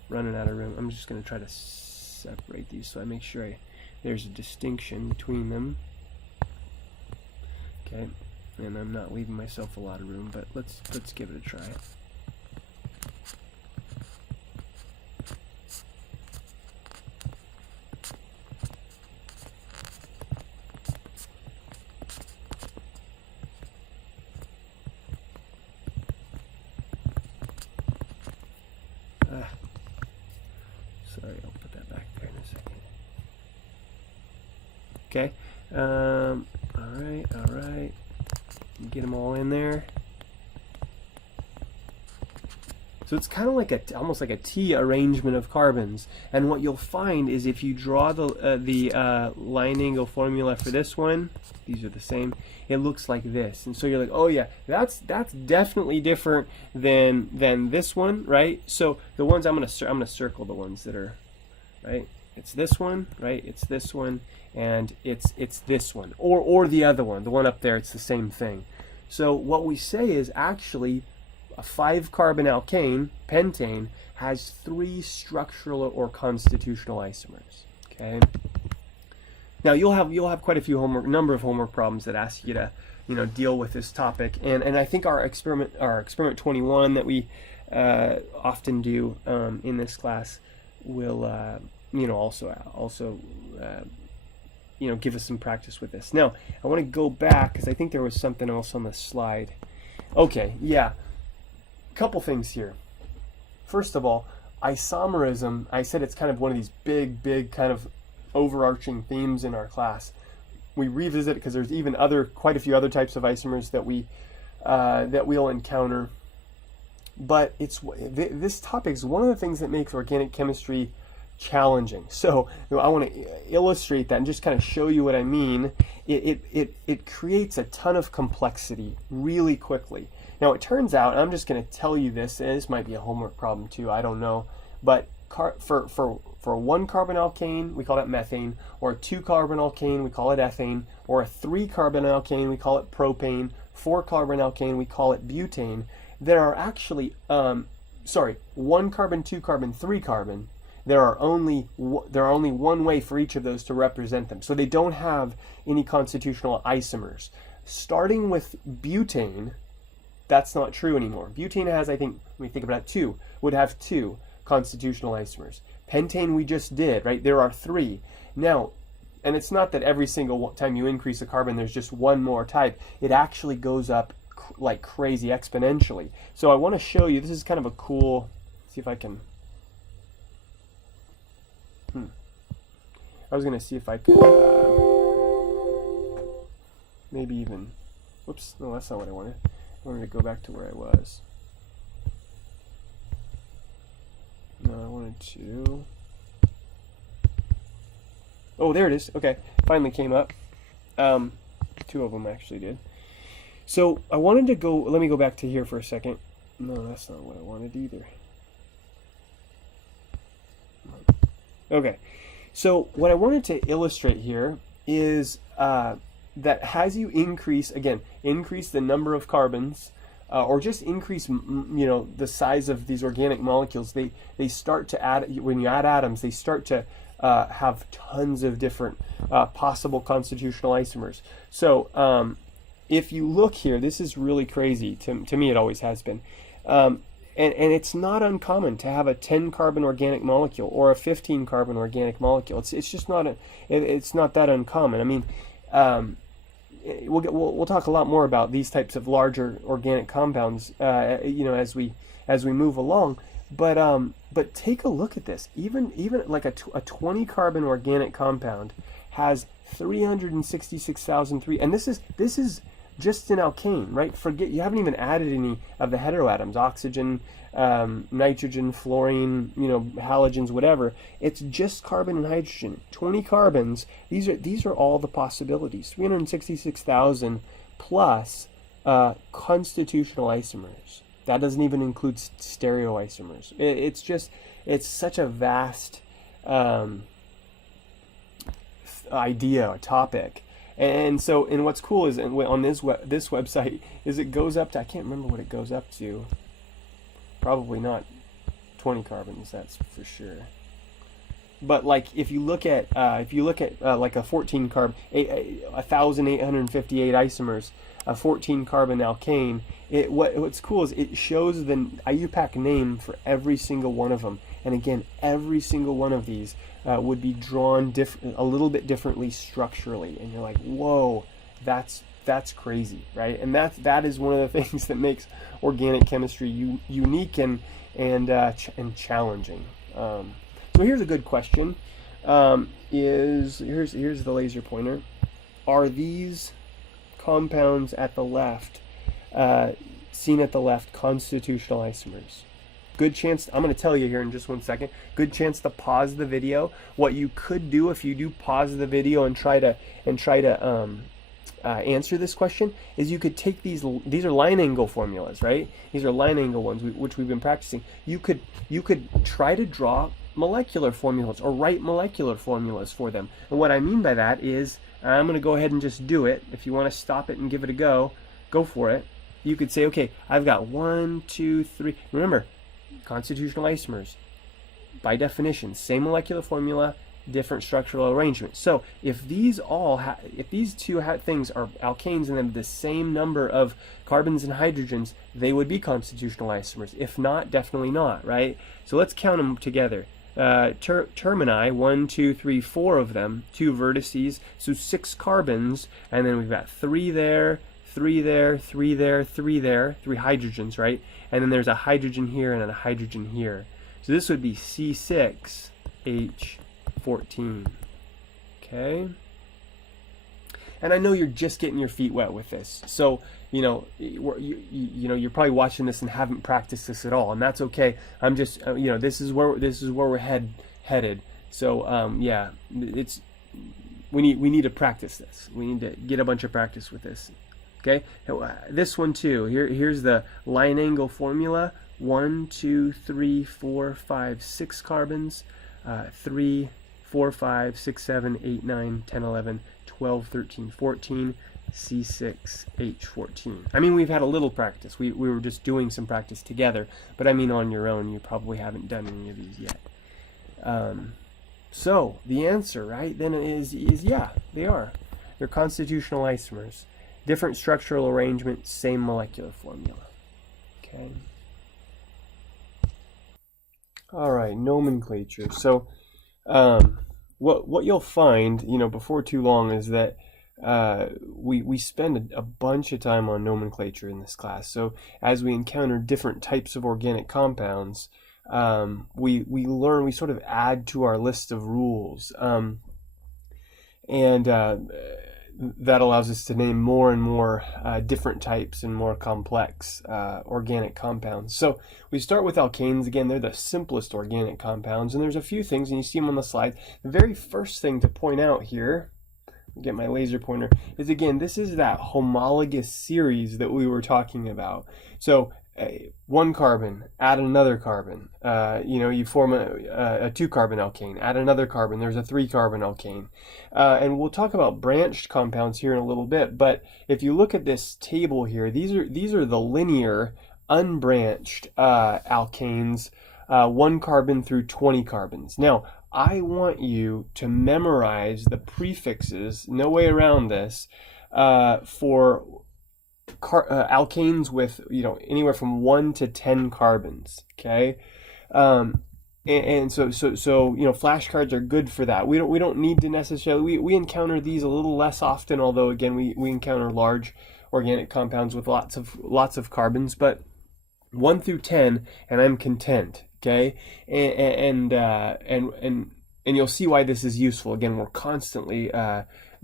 running out of room. I'm just going to try to separate these so I make sure there's a distinction between them. Okay, and I'm not leaving myself a lot of room, but let's give it a try. Sorry, I'll put that back there in a second. Okay. All right. Get them all in there. So it's kind of like almost like a T arrangement of carbons. And what you'll find is if you draw the line angle formula for this one, these are the same. It looks like this. And so you're like, oh yeah, that's definitely different than this one, right? So the ones I'm gonna circle the ones that are right. It's this one, right? It's this one, and it's this one, or the other one, the one up there. It's the same thing. So what we say is actually a 5-carbon alkane, pentane, has 3 structural or constitutional isomers. Okay. Now you'll have quite a few number of homework problems that ask you to deal with this topic, and I think our experiment 21 that we often do in this class will also give us some practice with this. Now I want to go back because I think there was something else on the slide. Okay, yeah. Couple things here. First of all, isomerism, I said it's kind of one of these big kind of overarching themes in our class. We revisit it because there's even quite a few other types of isomers that we'll encounter. But this topic is one of the things that makes organic chemistry challenging. So I want to illustrate that and just kind of show you what I mean. It creates a ton of complexity really quickly. Now it turns out, and I'm just going to tell you this, and this might be a homework problem too, I don't know, but for a 1-carbon alkane, we call that methane, or a 2-carbon alkane, we call it ethane, or a 3-carbon alkane, we call it propane, 4-carbon alkane, we call it butane. There are actually, 1-carbon, 2-carbon, 3-carbon, there are only one way for each of those to represent them. So they don't have any constitutional isomers. Starting with butane, that's not true anymore. Butane has, I think, when we think about it, would have 2 constitutional isomers. Pentane we just did, right? There are 3. Now, and it's not that every single time you increase a carbon, there's just one more type. It actually goes up like crazy exponentially. So I want to show you, this is kind of a cool, see if I can, I was going to see if I could, maybe even, whoops, no, that's not what I wanted. I wanted to go back to where I was. No, I wanted to, oh, there it is. Okay, finally came up. Two of them actually did. So I wanted to go, let me go back to here for a second. No, that's not what I wanted either. Okay, so what I wanted to illustrate here is that as you increase, again, increase the number of carbons, or just increase, the size of these organic molecules, they start to add, when you add atoms, they start to have tons of different possible constitutional isomers. So if you look here, this is really crazy. To me, it always has been. And it's not uncommon to have a 10 carbon organic molecule or a 15 carbon organic molecule. It's just not it's not that uncommon. I mean, we'll talk a lot more about these types of larger organic compounds, as we move along. But take a look at this. Even like a 20 carbon organic compound has 366,003, and this is just an alkane, right? Forget, you haven't even added any of the heteroatoms, oxygen, nitrogen, fluorine, halogens, whatever. It's just carbon and hydrogen. 20 carbons. These are all the possibilities. 366,000 plus constitutional isomers. That doesn't even include stereoisomers. It's such a vast idea, a topic. And what's cool is on this website is it goes up to, I can't remember what it goes up to. Probably not 20 carbons, that's for sure. But like if you look at like a 14 carbon, 1,858 isomers, a 14 carbon alkane. What's cool is it shows the IUPAC name for every single one of them. And again, every single one of these would be drawn a little bit differently structurally, and you're like, whoa, that's crazy, right? And that is one of the things that makes organic chemistry unique and challenging. So here's a good question: here's the laser pointer. Are these compounds at the left, seen at the left, constitutional isomers? Good chance, I'm going to tell you here in just 1 second, good chance to pause the video. What you could do if you do pause the video and try to answer this question is you could take these are line angle formulas, right? These are line angle ones, which we've been practicing. You could try to draw molecular formulas or write molecular formulas for them. And what I mean by that is, I'm going to go ahead and just do it. If you want to stop it and give it a go for it. You could say, okay, I've got 1, 2, 3. Remember, constitutional isomers, by definition, same molecular formula, different structural arrangement. So if these two things are alkanes and have the same number of carbons and hydrogens, they would be constitutional isomers. If not, definitely not, right? So let's count them together. Termini, 1, 2, 3, 4 of them, 2 vertices, so 6 carbons, and then we've got 3 there, 3 there, 3 there, 3 there, 3 hydrogens, right? And then there's a hydrogen here and a hydrogen here. So this would be C6H14. Okay? And I know you're just getting your feet wet with this. So, you're probably watching this and haven't practiced this at all, and that's okay. I'm just, this is where we're headed. So, yeah, we need to practice this. We need to get a bunch of practice with this. Okay, this one too. Here's the line angle formula. 1, 2, 3, 4, 5, 6 carbons. 3, 4, 5, 6, 7, 8, 9, 10, 11, 12, 13, 14. C6H14. I mean, we've had a little practice. We were just doing some practice together. But I mean, on your own, you probably haven't done any of these yet. So the answer, right, then is yeah, they are. They're constitutional isomers. Different structural arrangement, same molecular formula. Okay. All right, nomenclature. So, what you'll find, before too long, is that we spend a bunch of time on nomenclature in this class. So, as we encounter different types of organic compounds, we sort of add to our list of rules, and that allows us to name more and more different types and more complex organic compounds. So we start with alkanes. Again, they're the simplest organic compounds, and there's a few things, and you see them on the slide. The very first thing to point out here, get my laser pointer, is again, this is that homologous series that we were talking about. So one carbon, add another carbon, you form a 2-carbon alkane, add another carbon, there's a 3-carbon alkane. And we'll talk about branched compounds here in a little bit, but if you look at this table here, these are the linear unbranched alkanes, 1 carbon through 20 carbons. Now, I want you to memorize the prefixes, no way around this, for alkanes with anywhere from 1 to 10 carbons. Okay, and so flashcards are good for that. We don't need to necessarily. We encounter these a little less often, although again we encounter large organic compounds with lots of carbons, but 1 through 10, and I'm content. Okay, and you'll see why this is useful. Again, we're constantly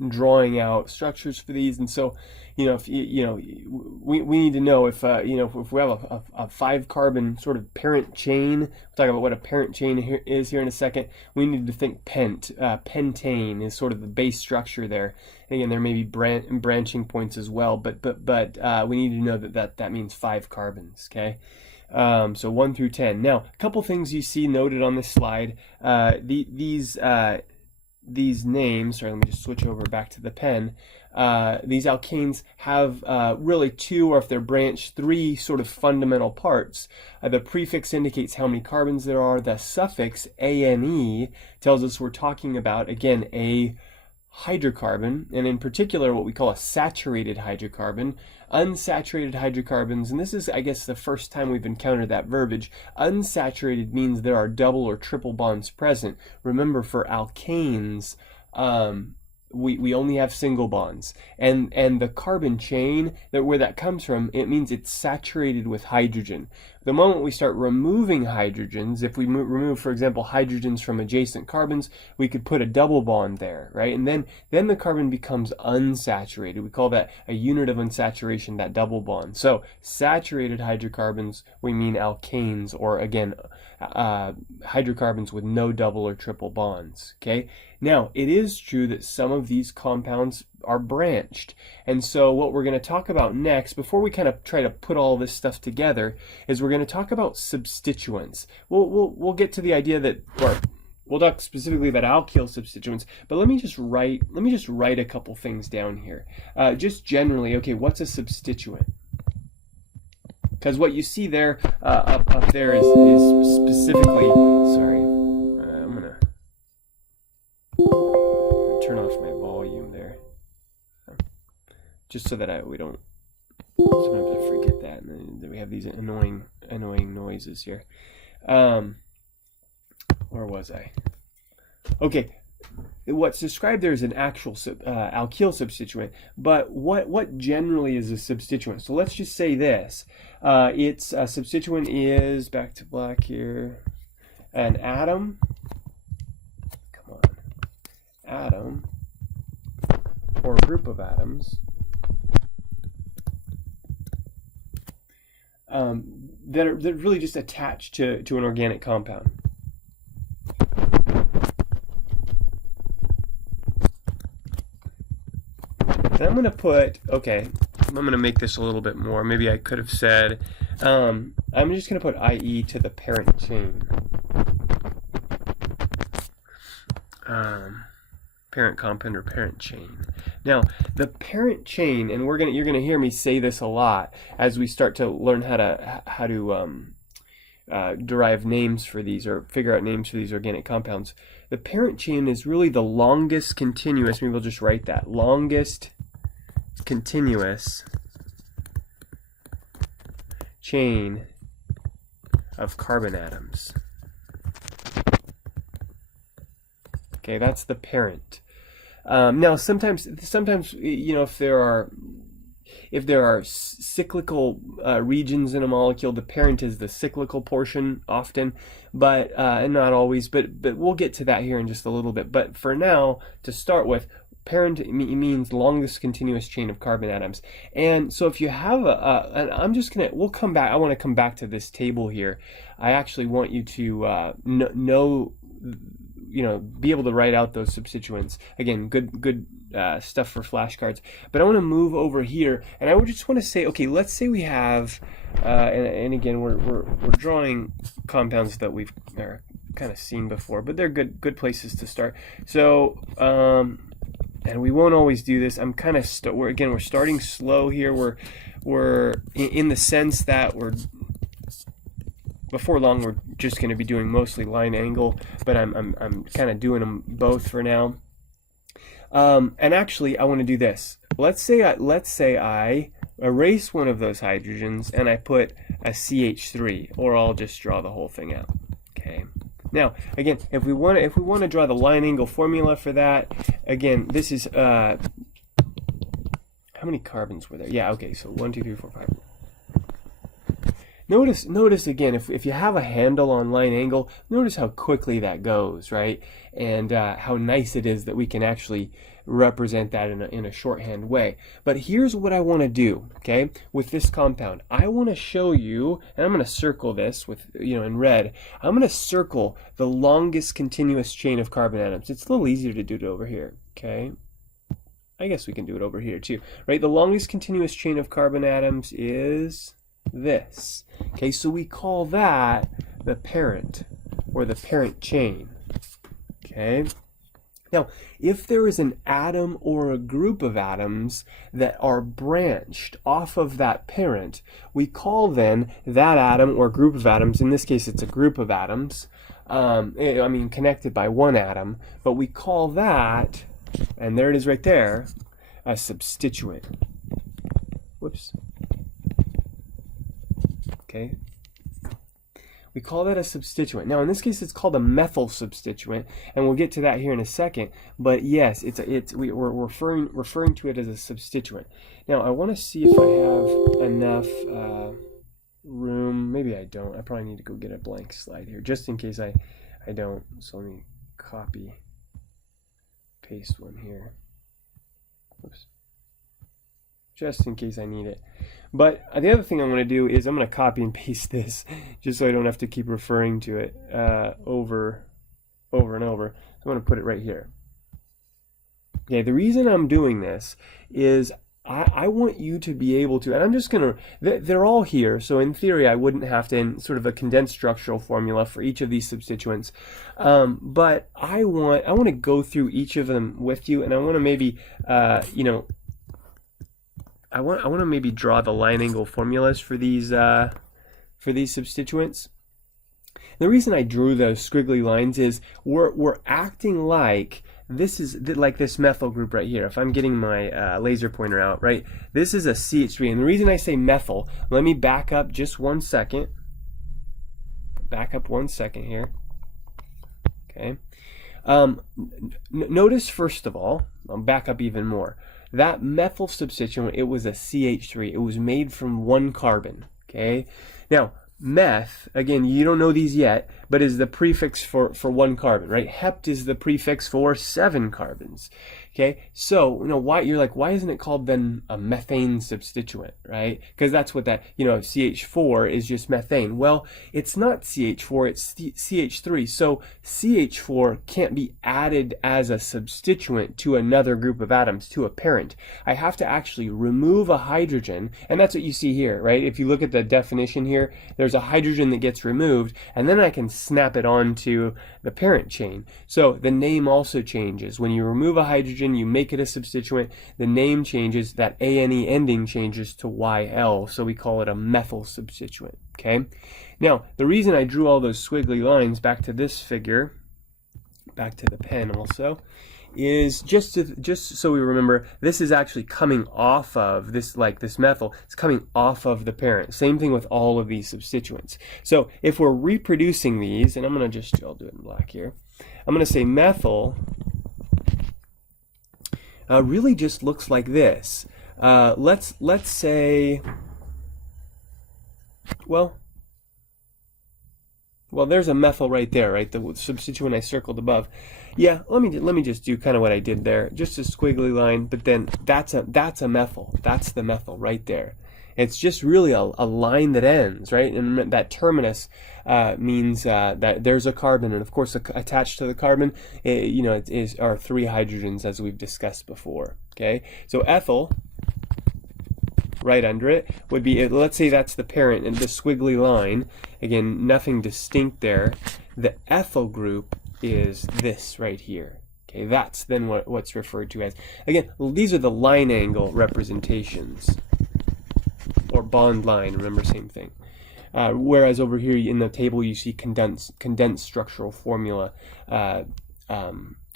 drawing out structures for these, and so we need to know if if we have a 5-carbon sort of parent chain. We'll talk about what a parent chain is here in a second. We need to think pentane is sort of the base structure there. And again, there may be branching points as well, but we need to know that means 5 carbons. Okay. So 1 through 10. Now, a couple things you see noted on this slide. These names, sorry, let me just switch over back to the pen. These alkanes have really 2, or if they're branched, 3 sort of fundamental parts. The prefix indicates how many carbons there are. The suffix ane tells us we're talking about, again, a hydrocarbon, and in particular what we call a saturated hydrocarbon. Unsaturated hydrocarbons, and this is, I guess, the first time we've encountered that verbiage. Unsaturated means there are double or triple bonds present. Remember, for alkanes, we only have single bonds, and the carbon chain, where that comes from, it means it's saturated with hydrogen. The moment we start removing hydrogens, if we remove, for example, hydrogens from adjacent carbons, we could put a double bond there, right? And then the carbon becomes unsaturated. We call that a unit of unsaturation, that double bond. So saturated hydrocarbons, we mean alkanes, or again, hydrocarbons with no double or triple bonds. Okay. Now, it is true that some of these compounds are branched, and so what we're going to talk about next, before we kind of try to put all this stuff together, is we're going to talk about substituents. We'll get to the idea that, or we'll talk specifically about alkyl substituents, but let me just write a couple things down here. Just generally, okay, what's a substituent? Because what you see there up there is specifically, sorry, I'm gonna turn off my volume there, just so that we don't sometimes I forget that, and then we have these annoying noises here. Where was I? Okay. What's described there is an actual alkyl substituent, but what generally is a substituent? So let's just say this. Its substituent is, back to black here, an atom. Come on. Atom, or a group of atoms, that are really just attached to an organic compound. And I'm going to put, okay, I'm going to make this a little bit more. Maybe I could have said, I'm just going to put IE to the parent chain. Parent compound or parent chain. Now, the parent chain, and you're gonna hear me say this a lot as we start to learn how to derive names for these, or figure out names for these organic compounds. The parent chain is really the longest continuous. Maybe we'll just write that, longest continuous chain of carbon atoms. Okay, that's the parent. Now, sometimes if there are cyclical regions in a molecule, the parent is the cyclical portion often, but and not always. But we'll get to that here in just a little bit. But for now, to start with, parent means longest continuous chain of carbon atoms. And so if you have we'll come back. I want to come back to this table here. I actually want you to know. be able to write out those substituents. Again, good stuff for flashcards. But I want to move over here, and I would just want to say, okay, let's say we have, and again, we're drawing compounds that we've kind of seen before, but they're good places to start. So, and we won't always do this. I'm kind of we're starting slow here. We're in the sense that before long we're just going to be doing mostly line angle, but I'm kind of doing them both for now. And actually, I want to do this. Let's say I erase one of those hydrogens and I put a CH3, or I'll just draw the whole thing out. Okay. Now, again, if we want to draw the line angle formula for that, again, this is how many carbons were there? Yeah. Okay. So 1, 2, 3, 4, 5. Notice again, if you have a handle on line angle, notice how quickly that goes, right? And how nice it is that we can actually represent that in a shorthand way. But here's what I want to do, okay, with this compound. I want to show you, and I'm going to circle this with, in red. I'm going to circle the longest continuous chain of carbon atoms. It's a little easier to do it over here, okay? I guess we can do it over here too, right? The longest continuous chain of carbon atoms is this. Okay, so we call that the parent, or the parent chain. Okay. Now, if there is an atom or a group of atoms that are branched off of that parent, we call then that atom or group of atoms, in this case it's a group of atoms, connected by one atom, but we call that, and there it is right there, a substituent. Whoops. Okay. We call that a substituent. Now, in this case, it's called a methyl substituent, and we'll get to that here in a second. But yes, we're referring to it as a substituent. Now, I want to see if I have enough room. Maybe I don't. I probably need to go get a blank slide here, just in case I don't. So let me copy, paste one here. Oops. Just in case I need it. But the other thing I'm going to do is I'm going to copy and paste this just so I don't have to keep referring to it over and over. So I'm going to put it right here. Okay, the reason I'm doing this is I want you to be able to, and I'm just going to, they're all here, so in theory I wouldn't have to, in sort of a condensed structural formula for each of these substituents, but I want to go through each of them with you, and I want to maybe, I want to maybe draw the line angle formulas for these substituents. The reason I drew those squiggly lines is we're acting like this is like this methyl group right here. If I'm getting my laser pointer out, right, this is a CH3, and the reason I say methyl, let me back up just 1 second. Back up 1 second here. Okay. Notice first of all, I'll back up even more. That methyl substituent, it was a CH3. It was made from one carbon, okay? Now, meth, again, you don't know these yet, but is the prefix for one carbon, right? Hept is the prefix for 7 carbons, okay? So, why isn't it called then a methane substituent, right? Because that's what that, CH4 is just methane. Well, it's not CH4, it's CH3. So CH4 can't be added as a substituent to another group of atoms, to a parent. I have to actually remove a hydrogen, and that's what you see here, right? If you look at the definition here, there's a hydrogen that gets removed, and then I can snap it onto the parent chain. So the name also changes. When you remove a hydrogen, you make it a substituent, the name changes, that ANE ending changes to YL, so we call it a methyl substituent, okay? Now, the reason I drew all those squiggly lines back to this figure, back to the pen also, is just so we remember, this is actually coming off of this, like this methyl, it's coming off of the parent. Same thing with all of these substituents. So if we're reproducing these, and I'll do it in black here, I'm going to say methyl really just looks like this. Let's say, well, Well, there's a methyl right there, right? The substituent I circled above. Yeah, let me just do kind of what I did there, just a squiggly line. But then that's a methyl. That's the methyl right there. It's just really a line that ends, right? And that terminus means that there's a carbon, and of course attached to the carbon, are 3 hydrogens, as we've discussed before. Okay, so ethyl, right under it, would be, let's say that's the parent, and the squiggly line, again, nothing distinct there. The ethyl group is this right here. Okay, that's then what's referred to as, again, these are the line angle representations, or bond line, remember, same thing. Whereas over here in the table you see condensed structural formula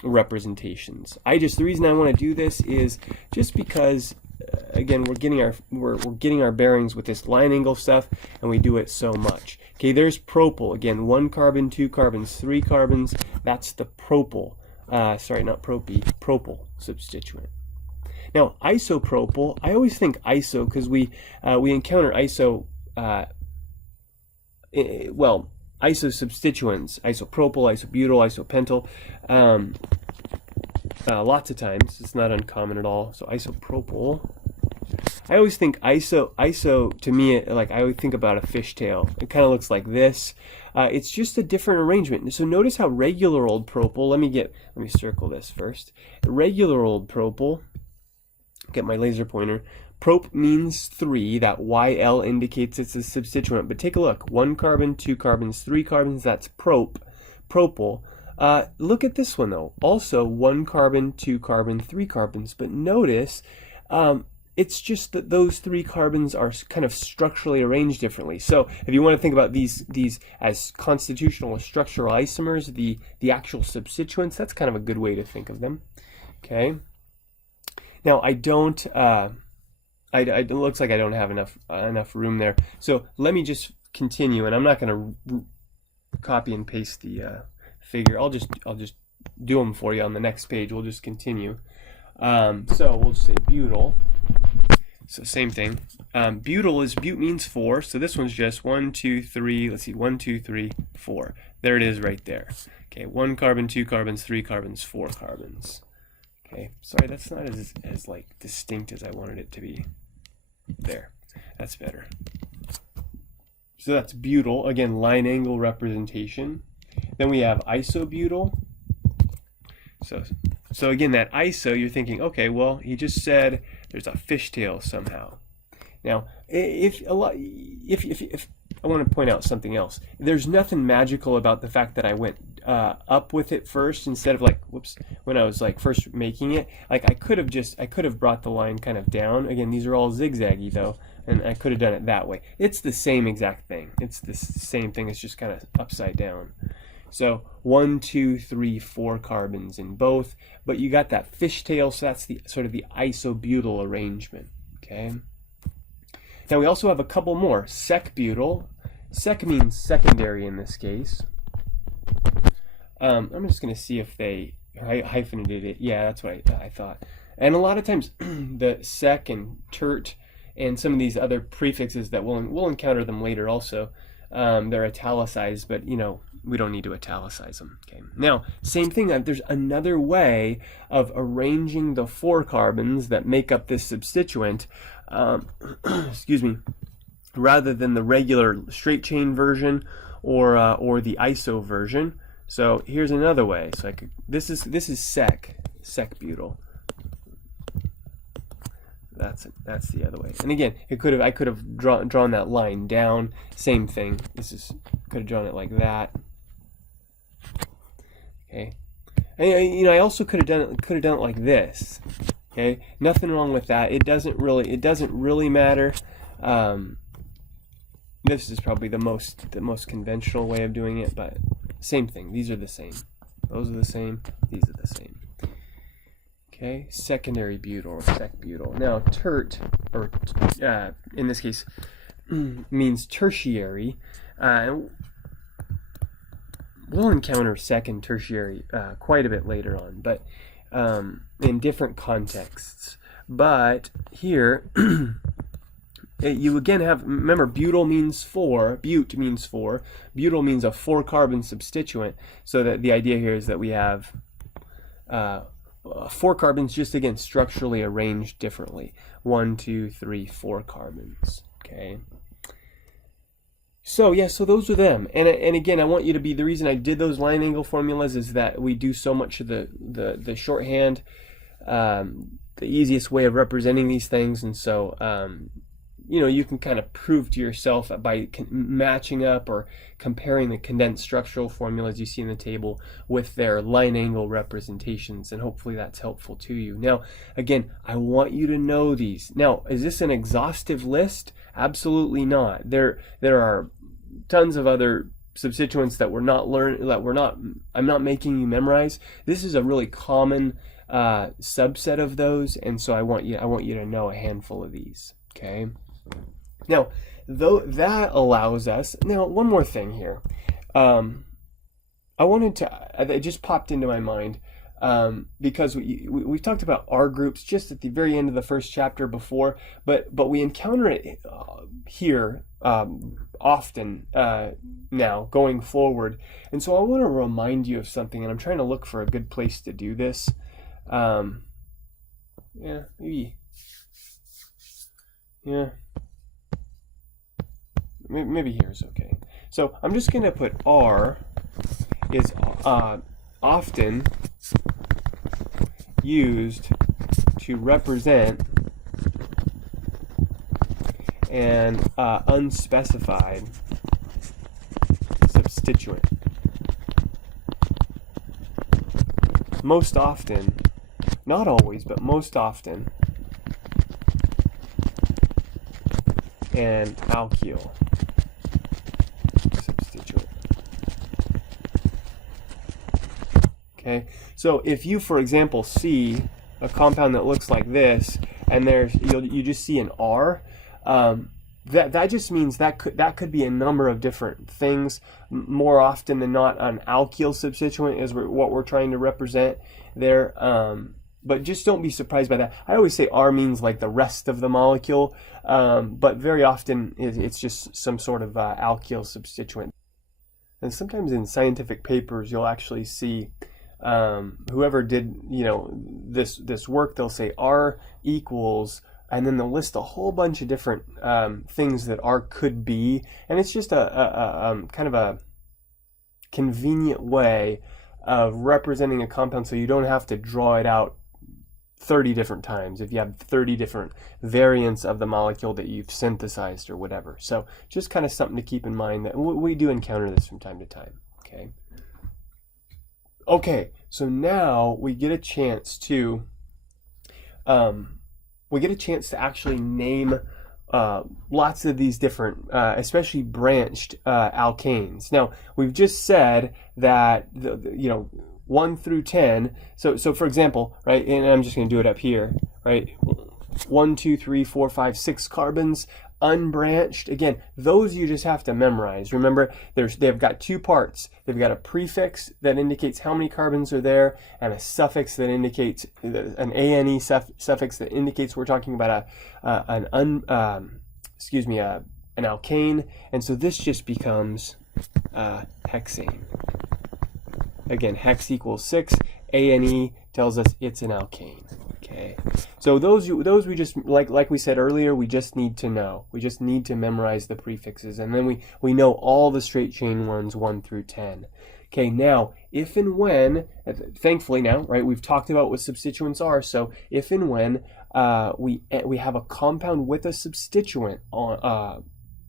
representations. The reason I want to do this is just because again we're getting our bearings with this line angle stuff, and we do it so much. Okay, there's propyl, again, 1 carbon, 2 carbons, 3 carbons. That's the propyl. Sorry, not propyl substituent. Now, isopropyl, I always think iso because we encounter iso, iso substituents, isopropyl, isobutyl, isopentyl, lots of times. It's not uncommon at all. So isopropyl. I always think iso to me, like I would think about a fishtail. It kind of looks like this. It's just a different arrangement. So notice how regular old propyl, let me circle this first. Regular old propyl, get my laser pointer. Prop means 3, that YL indicates it's a substituent, but take a look, 1 carbon, 2 carbons, 3 carbons, that's propyl. Look at this one though, also 1 carbon, 2 carbon, 3 carbons, but notice it's just that those 3 carbons are kind of structurally arranged differently. So if you want to think about these as constitutional or structural isomers, the actual substituents, that's kind of a good way to think of them. Okay. Now I don't. It looks like I don't have enough room there. So let me just continue, and I'm not going to copy and paste the figure. I'll just do them for you on the next page. We'll just continue. So we'll just say butyl. So same thing. Butyl is, but means 4. So this one's just 1, 2, 3. Let's see, 1, 2, 3, 4. There it is right there. Okay, 1 carbon, 2 carbons, 3 carbons, 4 carbons. Okay, sorry, that's not as like distinct as I wanted it to be. There, that's better. So that's butyl, again, line angle representation. Then we have isobutyl. So again, that iso, you're thinking, okay, well, he just said there's a fishtail somehow. Now, if I want to point out something else, there's nothing magical about the fact that I went up with it first instead of like, whoops, when I was like first making it. Like I could have brought the line kind of down. Again, these are all zigzaggy though, and I could have done it that way. It's the same exact thing. It's the same thing. It's just kind of upside down. So 1, 2, 3, 4 carbons in both, but you got that fishtail, so that's the sort of the isobutyl arrangement. Okay. Now we also have a couple more. Sec-butyl. Sec means secondary in this case. I'm just going to see if they hyphenated it. Yeah, that's what I thought. And a lot of times the sec and tert and some of these other prefixes that we'll encounter them later also, they're italicized, but you know, we don't need to italicize them. Okay. Now, same thing, there's another way of arranging the 4 carbons that make up this substituent, excuse me, rather than the regular straight chain version or the iso version. So here's another way. So this is sec-butyl. That's the other way. And again, I could have drawn that line down. Same thing. Could have drawn it like that. Okay. And, I also could have done it like this. Okay. Nothing wrong with that. It doesn't really matter. This is probably the most conventional way of doing it, but same thing. These are the same. Those are the same. These are the same. Okay, secondary butyl or sec-butyl. Now, tert, or in this case, means tertiary. We'll encounter sec and tertiary quite a bit later on, but in different contexts. But here, you again have, remember, butyl means four, bute means four, butyl means a 4-carbon substituent, so that the idea here is that we have 4 carbons, just again structurally arranged differently. 1, 2, 3, 4 carbons. Okay. So yeah, so those are them. And again, I want you to be, the reason I did those line angle formulas is that we do so much of the shorthand, the easiest way of representing these things, and so you know, you can kind of prove to yourself by matching up or comparing the condensed structural formulas you see in the table with their line angle representations, and hopefully that's helpful to you. Now, again, I want you to know these. Now, is this an exhaustive list? Absolutely not. There are tons of other substituents that I'm not making you memorize. This is a really common subset of those, and so I want you to know a handful of these. Okay. Now, though that allows us, now one more thing here. It just popped into my mind, because we've talked about R groups just at the very end of the first chapter before, but we encounter it here often now going forward, and so I want to remind you of something, and I'm trying to look for a good place to do this. Yeah, maybe here's okay. So I'm just going to put R is often used to represent an unspecified substituent. Most often, not always, but most often, an alkyl substituent. Okay, so if you, for example, see a compound that looks like this, and you just see an R, that just means that could be a number of different things. More often than not, an alkyl substituent is what we're trying to represent there. But just don't be surprised by that. I always say R means like the rest of the molecule, but very often it's just some sort of alkyl substituent. And sometimes in scientific papers, you'll actually see whoever did this work, they'll say R equals, and then they'll list a whole bunch of different things that R could be, and it's just a kind of a convenient way of representing a compound, so you don't have to draw it out 30 different times if you have 30 different variants of the molecule that you've synthesized or whatever. So just kind of something to keep in mind, that we do encounter this from time to time. Okay, so now we get a chance to actually name lots of these different, especially branched alkanes. Now, we've just said that 1 through 10. So for example, right, and I'm just going to do it up here, right? 1, 2, 3, 4, 5, 6 carbons, unbranched. Again, those you just have to memorize. Remember, they've got 2 parts. They've got a prefix that indicates how many carbons are there, and a suffix that indicates an ane suffix that indicates we're talking about an alkane. And so this just becomes hexane. Again, hex equals 6. ane tells us it's an alkane. Okay, so those we just, like we said earlier, we just need to know. We just need to memorize the prefixes, and then we know all the straight chain ones 1 through 10. Okay, now if and when, thankfully now, right, we've talked about what substituents are. So if and when we have a compound with a substituent on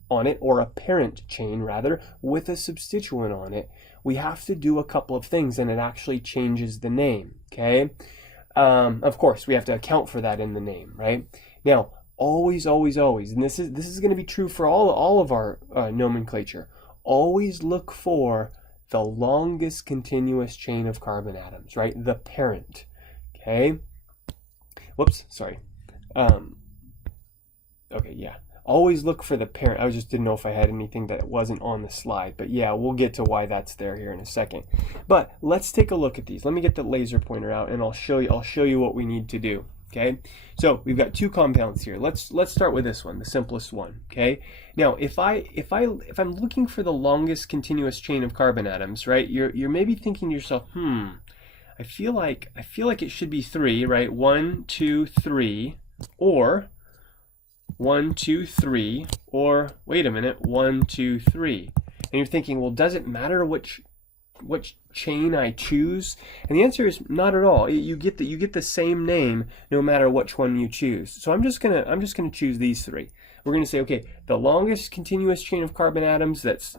it, or a parent chain rather with a substituent on it, we have to do a couple of things, and it actually changes the name. Okay. Of course, we have to account for that in the name, right? Now, always, and this is going to be true for all of our nomenclature. Always look for the longest continuous chain of carbon atoms, right? The parent. Okay. Whoops, sorry. Okay, yeah. Always look for the parent. I just didn't know if I had anything that wasn't on the slide, but yeah, we'll get to why that's there here in a second. But let's take a look at these. Let me get the laser pointer out, and I'll show you what we need to do. Okay, so we've got two compounds here. Let's start with this one, the simplest one. Okay, now if I'm looking for the longest continuous chain of carbon atoms, right? You're maybe thinking to yourself, I feel like it should be 3, right? 1, 2, 3, or 1, 2, 3, or wait a minute, 1, 2, 3. And you're thinking, well, does it matter which chain I choose? And the answer is not at all. You get the same name no matter which one you choose. So I'm just gonna choose these 3. We're gonna say, okay, the longest continuous chain of carbon atoms that's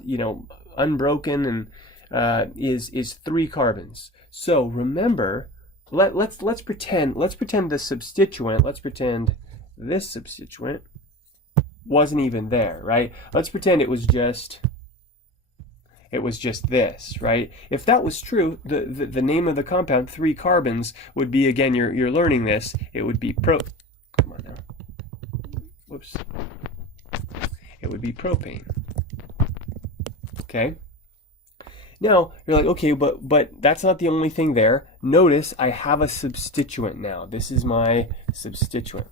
unbroken and is 3 carbons. So remember, let's pretend the substituent. Let's pretend this substituent wasn't even there, right? Let's pretend it was just this, right? If that was true, the name of the compound, 3 carbons, would be, again, you're learning this, it would be come on now. Whoops. It would be propane. Okay? Now, you're like, okay, but that's not the only thing there. Notice I have a substituent now. This is my substituent.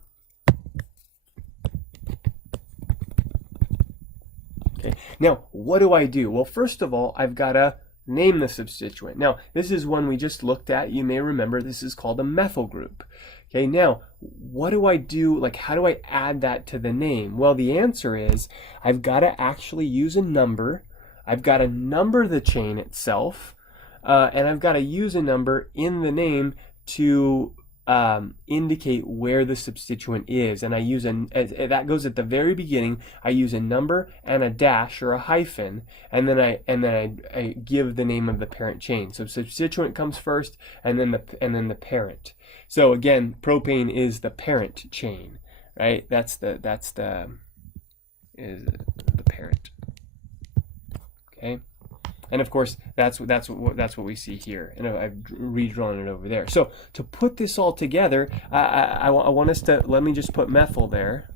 Okay. Now, what do I do? Well, first of all, I've got to name the substituent. Now, this is one we just looked at. You may remember this is called a methyl group. Okay, now, what do I do? Like, how do I add that to the name? Well, the answer is I've got to actually use a number. I've got to number the chain itself, and I've got to use a number in the name to indicate where the substituent is. And I use that goes at the very beginning. I use a number and a dash or a hyphen, and then I give the name of the parent chain. So substituent comes first, and then the parent. So again, propane is the parent chain, right? That's the parent. Okay. And of course, that's what we see here, and I've redrawn it over there. So to put this all together, I want us to, let me just put methyl there.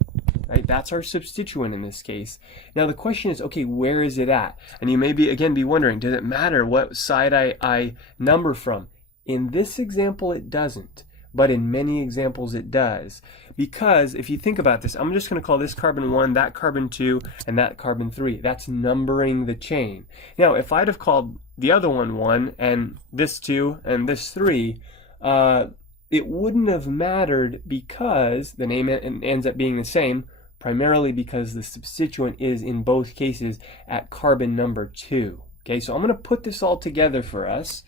Right, that's our substituent in this case. Now the question is, okay, where is it at? And you may be wondering, does it matter what side I number from? In this example, it doesn't. But in many examples it does. Because if you think about this, I'm just going to call this carbon 1, that carbon 2, and that carbon 3. That's numbering the chain. Now, if I'd have called the other one 1, and this 2, and this 3, it wouldn't have mattered because the name ends up being the same, primarily because the substituent is in both cases at carbon number 2. Okay, so I'm going to put this all together for us.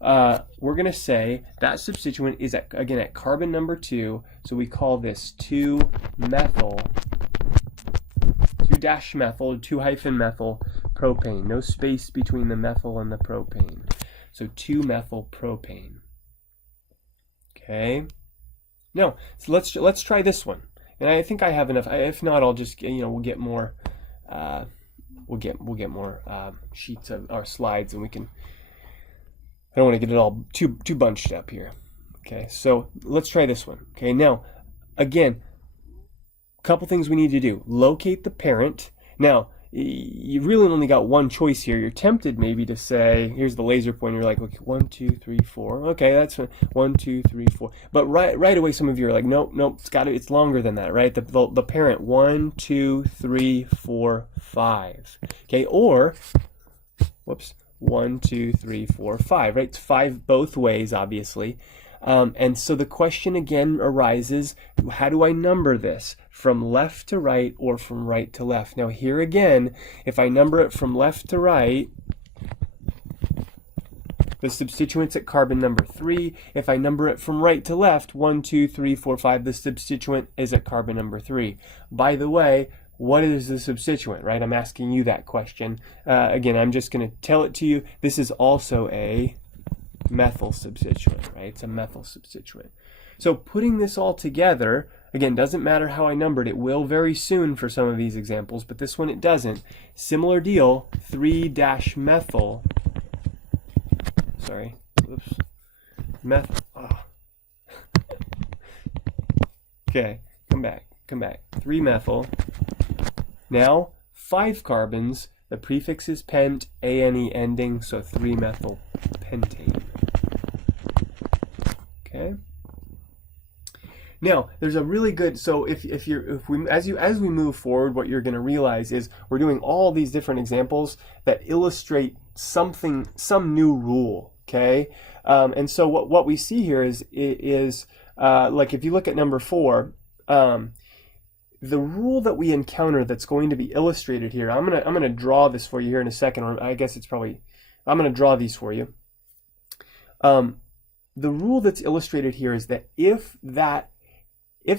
We're going to say that substituent is again at carbon number 2, so we call this 2-methyl, 2-methyl, 2-methyl propane. No space between the methyl and the propane. So 2-methyl propane. Okay. Now, so let's try this one. And I think I have enough. If not, I'll just we'll get more sheets of our slides, and we can. I don't want to get it all too bunched up here. Okay, so let's try this one. Okay, now, again, a couple things we need to do. Locate the parent. Now, you really only got one choice here. You're tempted maybe to say, here's the laser pointer. You're like, okay, 1, 2, 3, 4. Okay, that's 1, 2, 3, 4. But right away, some of you are like, nope, it's longer than that, right? The parent, 1, 2, 3, 4, 5. Okay, or, whoops. 1, 2, 3, 4, 5, right? It's 5 both ways, obviously. And so the question again arises, how do I number this? From left to right or from right to left? Now here again, if I number it from left to right, the substituent's at carbon number 3. If I number it from right to left, 1, 2, 3, 4, 5, the substituent is at carbon number 3. By the way, what is the substituent, right? I'm asking you that question. Again, I'm just going to tell it to you. This is also a methyl substituent, right? It's a methyl substituent. So putting this all together, again, doesn't matter how I numbered it. Will very soon for some of these examples, but this one it doesn't. Similar deal, 3-methyl. Sorry, oops. Methyl. Oh. Okay, come back. 3-methyl. Now, 5 carbons, the prefix is pent, ane ending, so 3-methyl pentane. Okay? Now, there's a really good, so if we as we move forward, what you're going to realize is we're doing all these different examples that illustrate some new rule, okay? And so what we see here is like if you look at number 4, the rule that we encounter that's going to be illustrated here, I'm gonna draw this for you here in a second, or I guess it's probably, I'm gonna draw these for you. The rule that's illustrated here is that if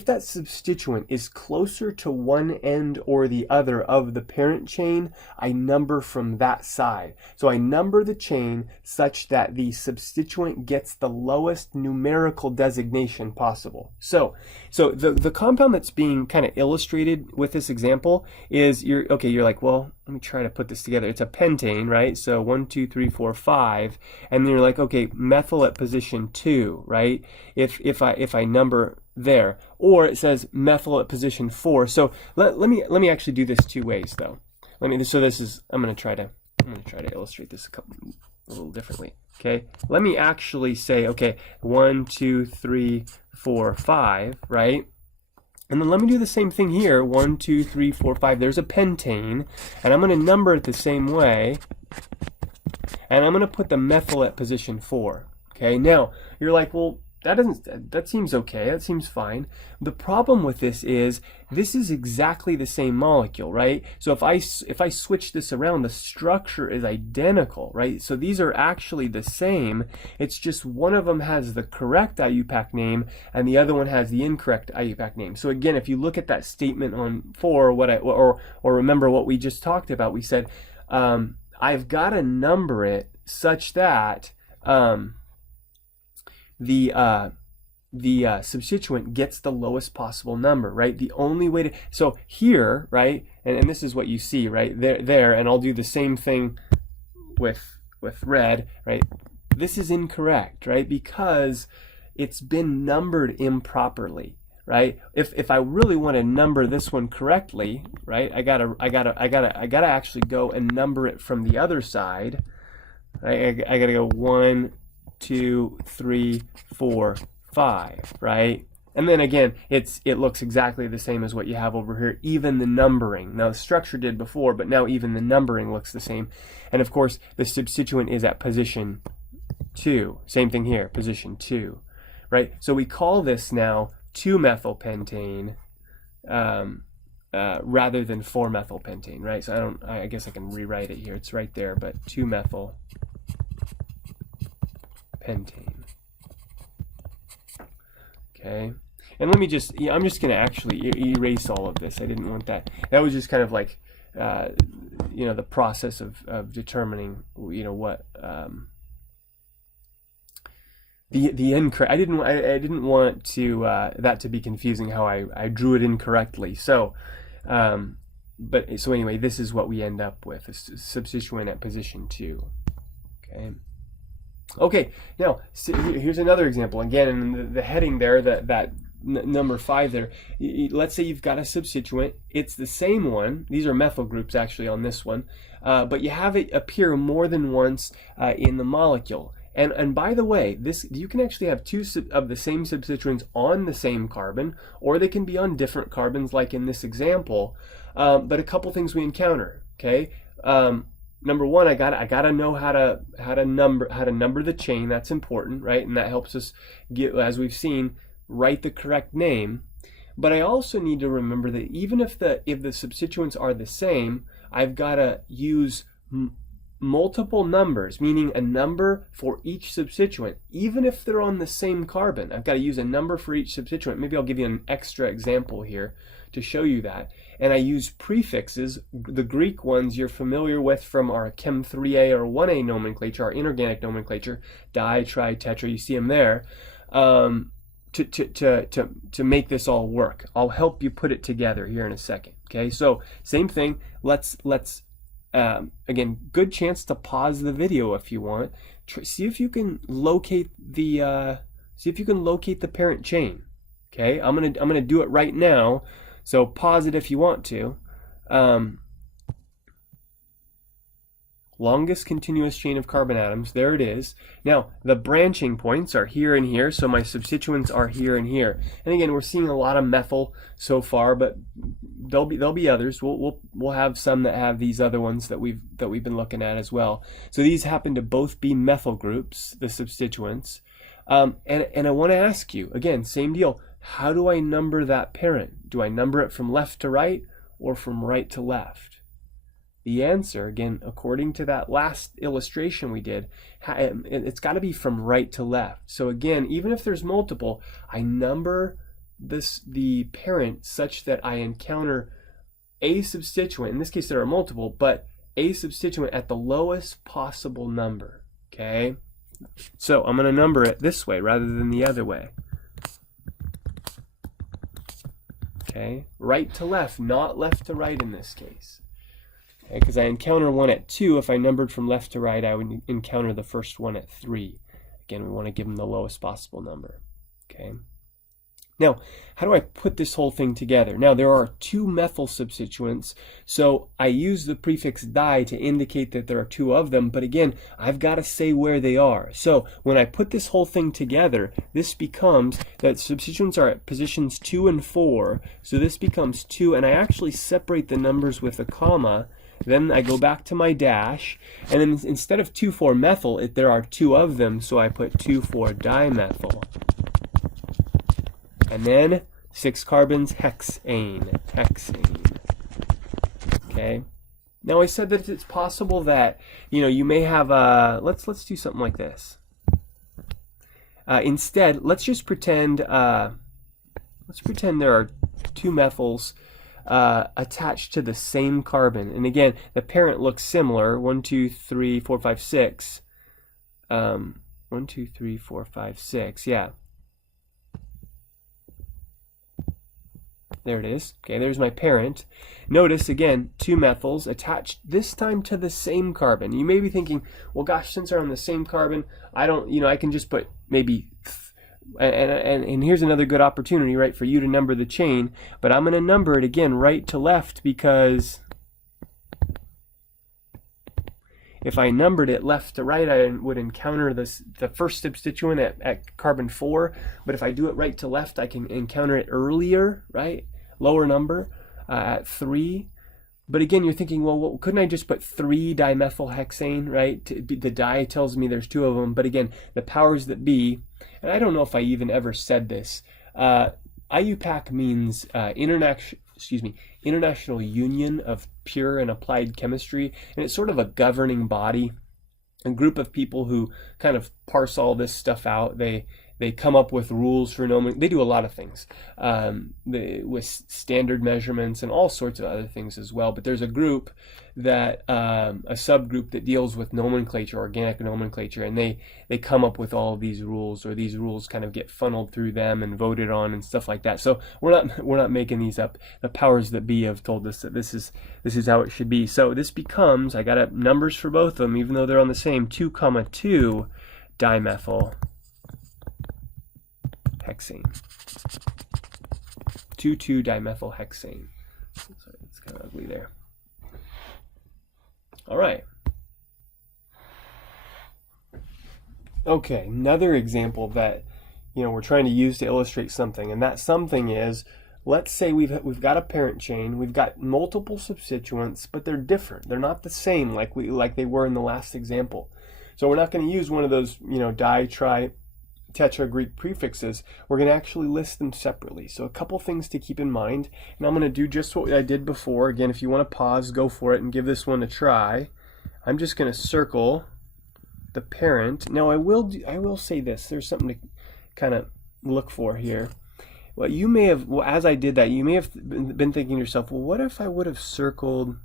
that substituent is closer to one end or the other of the parent chain, I number from that side. So I number the chain such that the substituent gets the lowest numerical designation possible. So the compound that's being kind of illustrated with this example is, you're like, well, let me try to put this together. It's a pentane, right? So 1, 2, 3, 4, 5, and then you're like, okay, methyl at position 2, right? If I number there, or it says methyl at position 4. So let me actually do this 2 ways though. I'm going to try to illustrate this a little differently. Okay, let me actually say, okay, 1, 2, 3, 4, 5, right? And then let me do the same thing here. 1, 2, 3, 4, 5. There's a pentane, and I'm going to number it the same way, and I'm going to put the methyl at position 4. Okay, now you're like, well, that seems okay, that seems fine. The problem with this is exactly the same molecule, right? So if I switch this around, the structure is identical, right? So these are actually the same. It's just one of them has the correct IUPAC name and the other one has the incorrect IUPAC name. So again, if you look at that statement on 4, or remember what we just talked about, we said I've got to number it such that the substituent gets the lowest possible number, right? The only way to, so here, right, and this is what you see, right, there, and I'll do the same thing with red, right? This is incorrect, right, because it's been numbered improperly, right? If I really want to number this one correctly, right, I gotta actually go and number it from the other side, right? I gotta go 1, 2, 3, 4, 5, right? And then again, it looks exactly the same as what you have over here, even the numbering. Now the structure did before, but now even the numbering looks the same. And of course, the substituent is at position 2. Same thing here, position 2, right? So we call this now 2-methylpentane rather than 4-methylpentane, right? So I guess I can rewrite it here. It's right there, but 2-methylpentane. Okay, and let me just, I'm just going to actually erase all of this. I didn't want that. That was just kind of like, the process of determining, what the incorrect. I didn't want to that to be confusing how I drew it incorrectly. So, so anyway, this is what we end up with: a substituent at position 2. Okay. Okay, now here's another example. Again, in the heading there, that number 5 there, let's say you've got a substituent. It's the same one. These are methyl groups actually on this one, but you have it appear more than once in the molecule. And by the way, you can actually have 2 of the same substituents on the same carbon, or they can be on different carbons, like in this example. But a couple things we encounter. Okay. Number 1, I gotta know how to number the chain. That's important, right? And that helps us get, as we've seen, write the correct name. But I also need to remember that even if the substituents are the same, I've got to use multiple numbers, meaning a number for each substituent, even if they're on the same carbon. I've got to use a number for each substituent. Maybe I'll give you an extra example here to show you that. And I use prefixes, the Greek ones you're familiar with from our Chem 3A or 1A nomenclature, our inorganic nomenclature, di, tri, tetra, you see them there, to make this all work. I'll help you put it together here in a second. Okay, so same thing. Let's again, good chance to pause the video if you want. See if you can locate the parent chain. Okay, I'm gonna do it right now. So pause it if you want to. longest continuous chain of carbon atoms. There it is. Now, the branching points are here and here, so my substituents are here and here. And again, we're seeing a lot of methyl so far, but there'll be others. We'll have some that have these other ones that we've been looking at as well. So these happen to both be methyl groups, the substituents. And I want to ask you, again, same deal. How do I number that parent? Do I number it from left to right or from right to left? The answer, again, according to that last illustration we did, it's got to be from right to left. So again, even if there's multiple, I number the parent such that I encounter a substituent. In this case, there are multiple, but a substituent at the lowest possible number. Okay? So I'm going to number it this way rather than the other way. Okay? Right to left, not left to right in this case. Because I encounter one at 2. If I numbered from left to right, I would encounter the first one at 3. Again, we want to give them the lowest possible number. Okay. Now, how do I put this whole thing together? Now, there are 2 methyl substituents, so I use the prefix di to indicate that there are 2 of them, but again, I've got to say where they are. So when I put this whole thing together, this becomes that substituents are at positions 2 and 4, so this becomes 2, and I actually separate the numbers with a comma. Then I go back to my dash, and then instead of 2,4-methyl, there are 2 of them, so I put 2,4-dimethyl. And then 6 carbons, hexane. Okay. Now I said that it's possible that you may have let's do something like this. Instead, let's just pretend there are 2 methyls attached to the same carbon. And again, the parent looks similar. 1, 2, 3, 4, 5, 6. 1, 2, 3, 4, 5, 6. Yeah. There it is. Okay, there's my parent. Notice, again, 2 methyls attached this time to the same carbon. You may be thinking, well, gosh, since they're on the same carbon, I can just put maybe... And here's another good opportunity, right, for you to number the chain. But I'm going to number it, again, right to left, because if I numbered it left to right, I would encounter the first substituent at carbon 4. But if I do it right to left, I can encounter it earlier, right, lower number, at 3. But again, you're thinking, well, couldn't I just put 3-dimethylhexane, right? The di tells me there's 2 of them. But again, the powers that be, and I don't know if I even ever said this, IUPAC means International Union of Pure and Applied Chemistry, and it's sort of a governing body, a group of people who kind of parse all this stuff out. They come up with rules for nomenclature. They do a lot of things with standard measurements and all sorts of other things as well. But there's a group that, a subgroup that deals with nomenclature, organic nomenclature, and they come up with all of these rules, or these rules kind of get funneled through them and voted on and stuff like that. So we're not making these up. The powers that be have told us that this is how it should be. So this becomes, I got numbers for both of them, even though they're on the same, 2,2-dimethyl. Hexane. 2,2-dimethylhexane. Sorry, it's kind of ugly there. All right. Okay, another example that we're trying to use to illustrate something, and that something is, let's say we've got a parent chain, we've got multiple substituents, but they're different. They're not the same like they were in the last example. So we're not going to use one of those di, tri, tetra Greek prefixes. We're going to actually list them separately. So a couple things to keep in mind, and I'm going to do just what I did before. Again, if you want to pause, go for it and give this one a try. I'm just going to circle the parent. Now I will say this. There's something to kind of look for here. Well, you may have, as I did that, you may have been thinking to yourself, well, what if I would have circled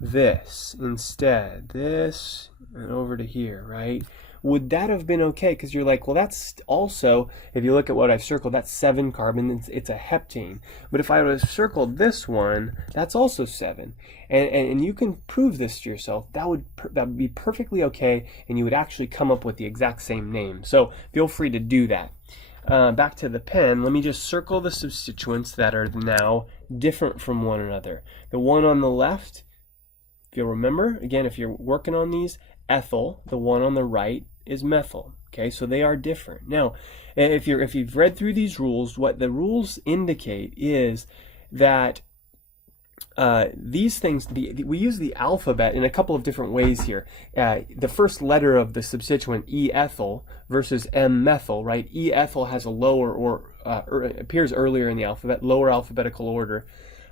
this instead? This and over to here, right? Would that have been okay? Because you're like, well, that's also, if you look at what I've circled, that's 7 carbon. It's a heptane. But if I would have circled this one, that's also 7. And you can prove this to yourself. That would be perfectly okay, and you would actually come up with the exact same name. So feel free to do that. Back to the pen, let me just circle the substituents that are now different from one another. The one on the left, you'll remember, again, if you're working on these, ethyl, the one on the right, is methyl. Okay, so they are different. Now, if you've read through these rules, what the rules indicate is that these things, we use the alphabet in a couple of different ways here. The first letter of the substituent, E-ethyl versus M-methyl, right? E-ethyl has a lower or appears earlier in the alphabet, lower alphabetical order.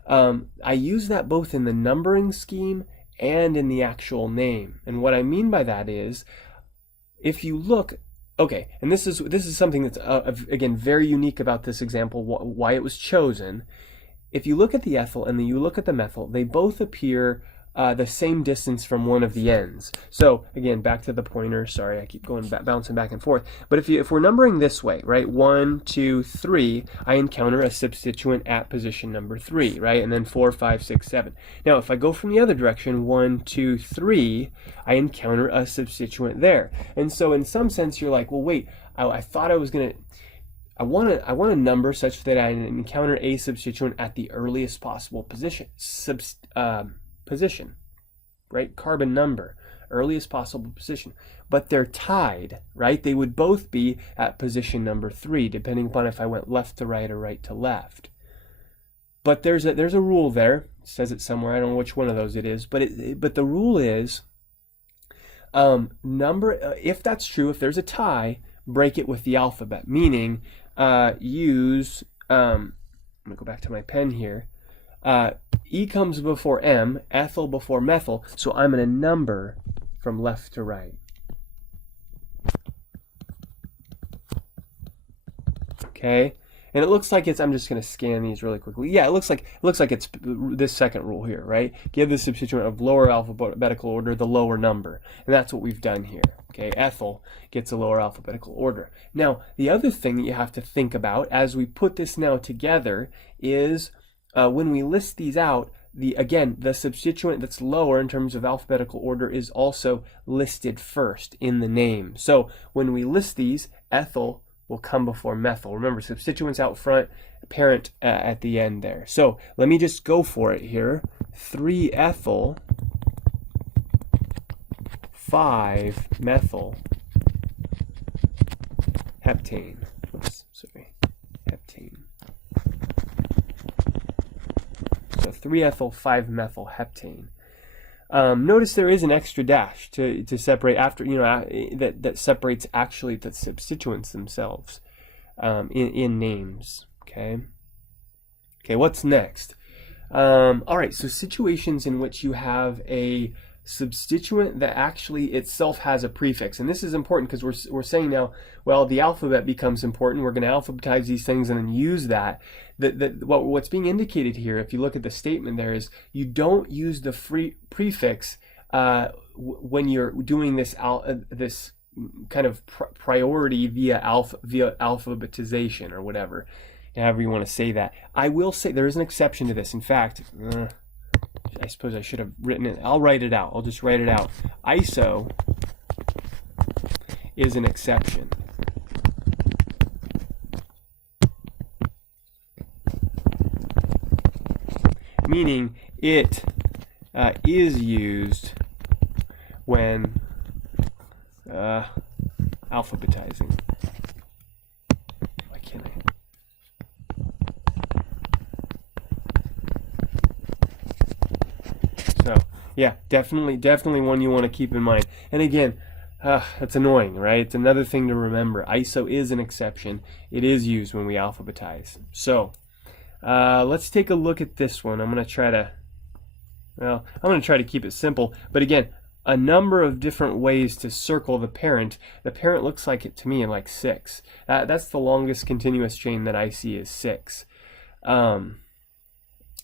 I use that both in the numbering scheme and in the actual name. And what I mean by that is, if you look, okay, and this is something that's again very unique about this example, why it was chosen. If you look at the ethyl and then you look at the methyl, they both appear the same distance from one of the ends. So again, back to the pointer. Sorry, I keep going bouncing back and forth. But if we're numbering this way, right, 1, 2, 3, I encounter a substituent at position number 3, right, and then 4, 5, 6, 7. Now, if I go from the other direction, 1, 2, 3, I encounter a substituent there. And so, in some sense, you're like, well, wait, I thought I was gonna. I want a number such that I encounter a substituent at the earliest possible position. Position, right? Carbon number, earliest possible position. But they're tied, right? They would both be at position number 3, depending upon if I went left to right or right to left. But there's a rule there. It says it somewhere. I don't know which one of those it is. But the rule is if that's true, if there's a tie, break it with the alphabet. Meaning use. I'm gonna go back to my pen here. E comes before M, ethyl before methyl, so I'm going to number from left to right. Okay, and it looks like it's, I'm just going to scan these really quickly. Yeah, it looks like it's this second rule here, right? Give the substituent of lower alphabetical order the lower number, and that's what we've done here. Okay, ethyl gets a lower alphabetical order. Now, the other thing that you have to think about as we put this now together is when we list these out, the substituent that's lower in terms of alphabetical order is also listed first in the name. So when we list these, ethyl will come before methyl. Remember, substituents out front, parent at the end there. So let me just go for it here. 3-ethyl, 5-methyl heptane. Oops, sorry, heptane. So 3-ethyl, 5-methyl heptane. Notice there is an extra dash to separate after, that separates actually the substituents themselves in names. Okay, what's next? All right, so situations in which you have a substituent that actually itself has a prefix, and this is important because we're saying now, well, the alphabet becomes important. We're going to alphabetize these things and then use that. What's being indicated here, if you look at the statement there, is you don't use the prefix when you're doing this this kind of priority via alphabetization or whatever, however you want to say that. I will say there is an exception to this. In fact, I suppose I should have written it. I'll write it out. I'll just write it out. ISO is an exception. Meaning it is used when alphabetizing. Why can't I? So yeah, definitely one you want to keep in mind. And again, that's annoying, right? It's another thing to remember. ISO is an exception. It is used when we alphabetize. So let's take a look at this one. I'm going to try to keep it simple. But again, a number of different ways to circle the parent. The parent looks like it to me like 6. That's the longest continuous chain that I see is 6. Now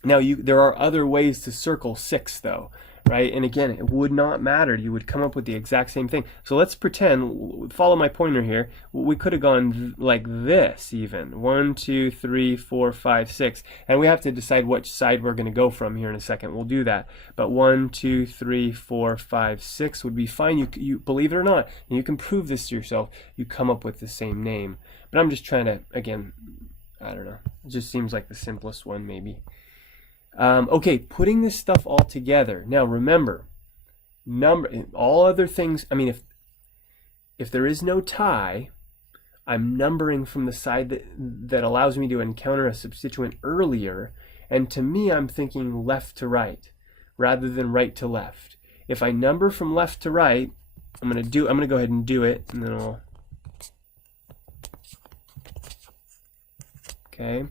there are other ways to circle 6 though, right? And again, it would not matter. You would come up with the exact same thing. So let's pretend, follow my pointer here. We could have gone like this even. 1, 2, 3, 4, 5, 6. And we have to decide which side we're going to go from here in a second. We'll do that. But 1, 2, 3, 4, 5, 6 would be fine. You believe it or not, and you can prove this to yourself, you come up with the same name. But I'm just trying to, again, I don't know. It just seems like the simplest one maybe. Okay, putting this stuff all together. Now remember, all other things. I mean, if there is no tie, I'm numbering from the side that allows me to encounter a substituent earlier, and to me, I'm thinking left to right rather than right to left. If I number from left to right, I'm gonna go ahead and do it, and then okay.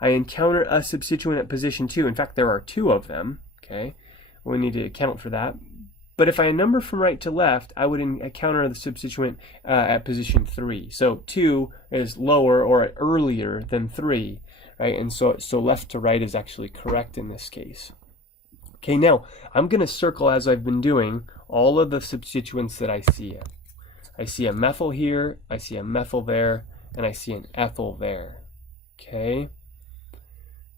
I encounter a substituent at position 2. In fact, there are 2 of them. Okay, we need to account for that. But if I number from right to left, I would encounter the substituent at position 3. So 2 is lower or earlier than 3, right? And so left to right is actually correct in this case. Okay, now I'm going to circle, as I've been doing, all of the substituents that I see. I see a methyl here, I see a methyl there, and I see an ethyl there. Okay.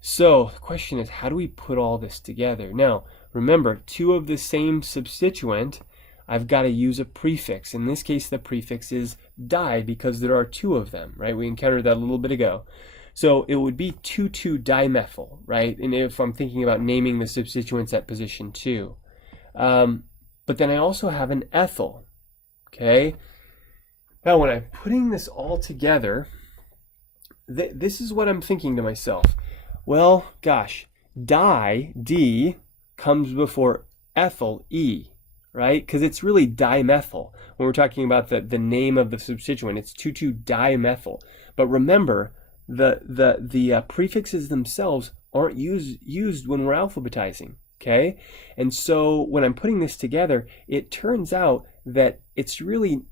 So the question is, how do we put all this together? Now, remember, 2 of the same substituent, I've got to use a prefix. In this case, the prefix is di because there are 2 of them, right? We encountered that a little bit ago. So it would be 2,2-dimethyl, right? And if I'm thinking about naming the substituents at position 2. But then I also have an ethyl, okay? Now, when I'm putting this all together, this is what I'm thinking to myself. Well, gosh, D comes before ethyl, E, right? Because it's really dimethyl. When we're talking about the name of the substituent, it's 2,2-dimethyl. But remember, the prefixes themselves aren't used when we're alphabetizing, okay? And so when I'm putting this together, it turns out that it's really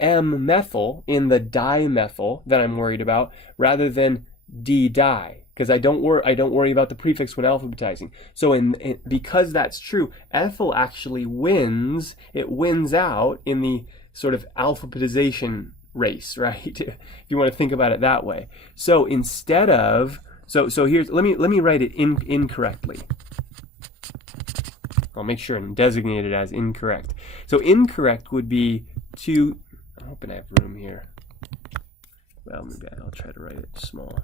M-methyl in the dimethyl that I'm worried about, rather than D-di, because I don't worry about the prefix when alphabetizing. So because that's true, ethyl actually wins. It wins out in the sort of alphabetization race, right? If you want to think about it that way. So instead of here's let me write it incorrectly. I'll make sure and designate it as incorrect. So incorrect would be 2. I'm hoping I have room here. Well, maybe I'll try to write it small.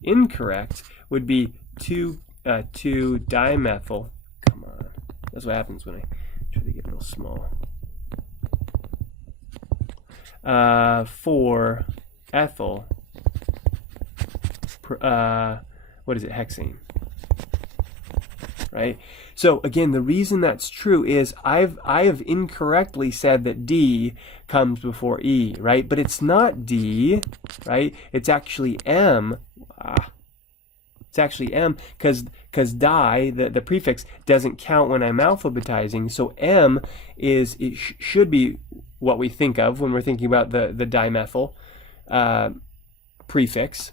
Incorrect would be 2,2-dimethyl. Come on. That's what happens when I try to get real small. 4 ethyl. What is it? Hexane. Right? So again, the reason that's true is I have incorrectly said that D comes before E, right? But it's not D, right? It's actually M. It's actually M because di, the prefix, doesn't count when I'm alphabetizing. So M should be what we think of when we're thinking about the dimethyl prefix.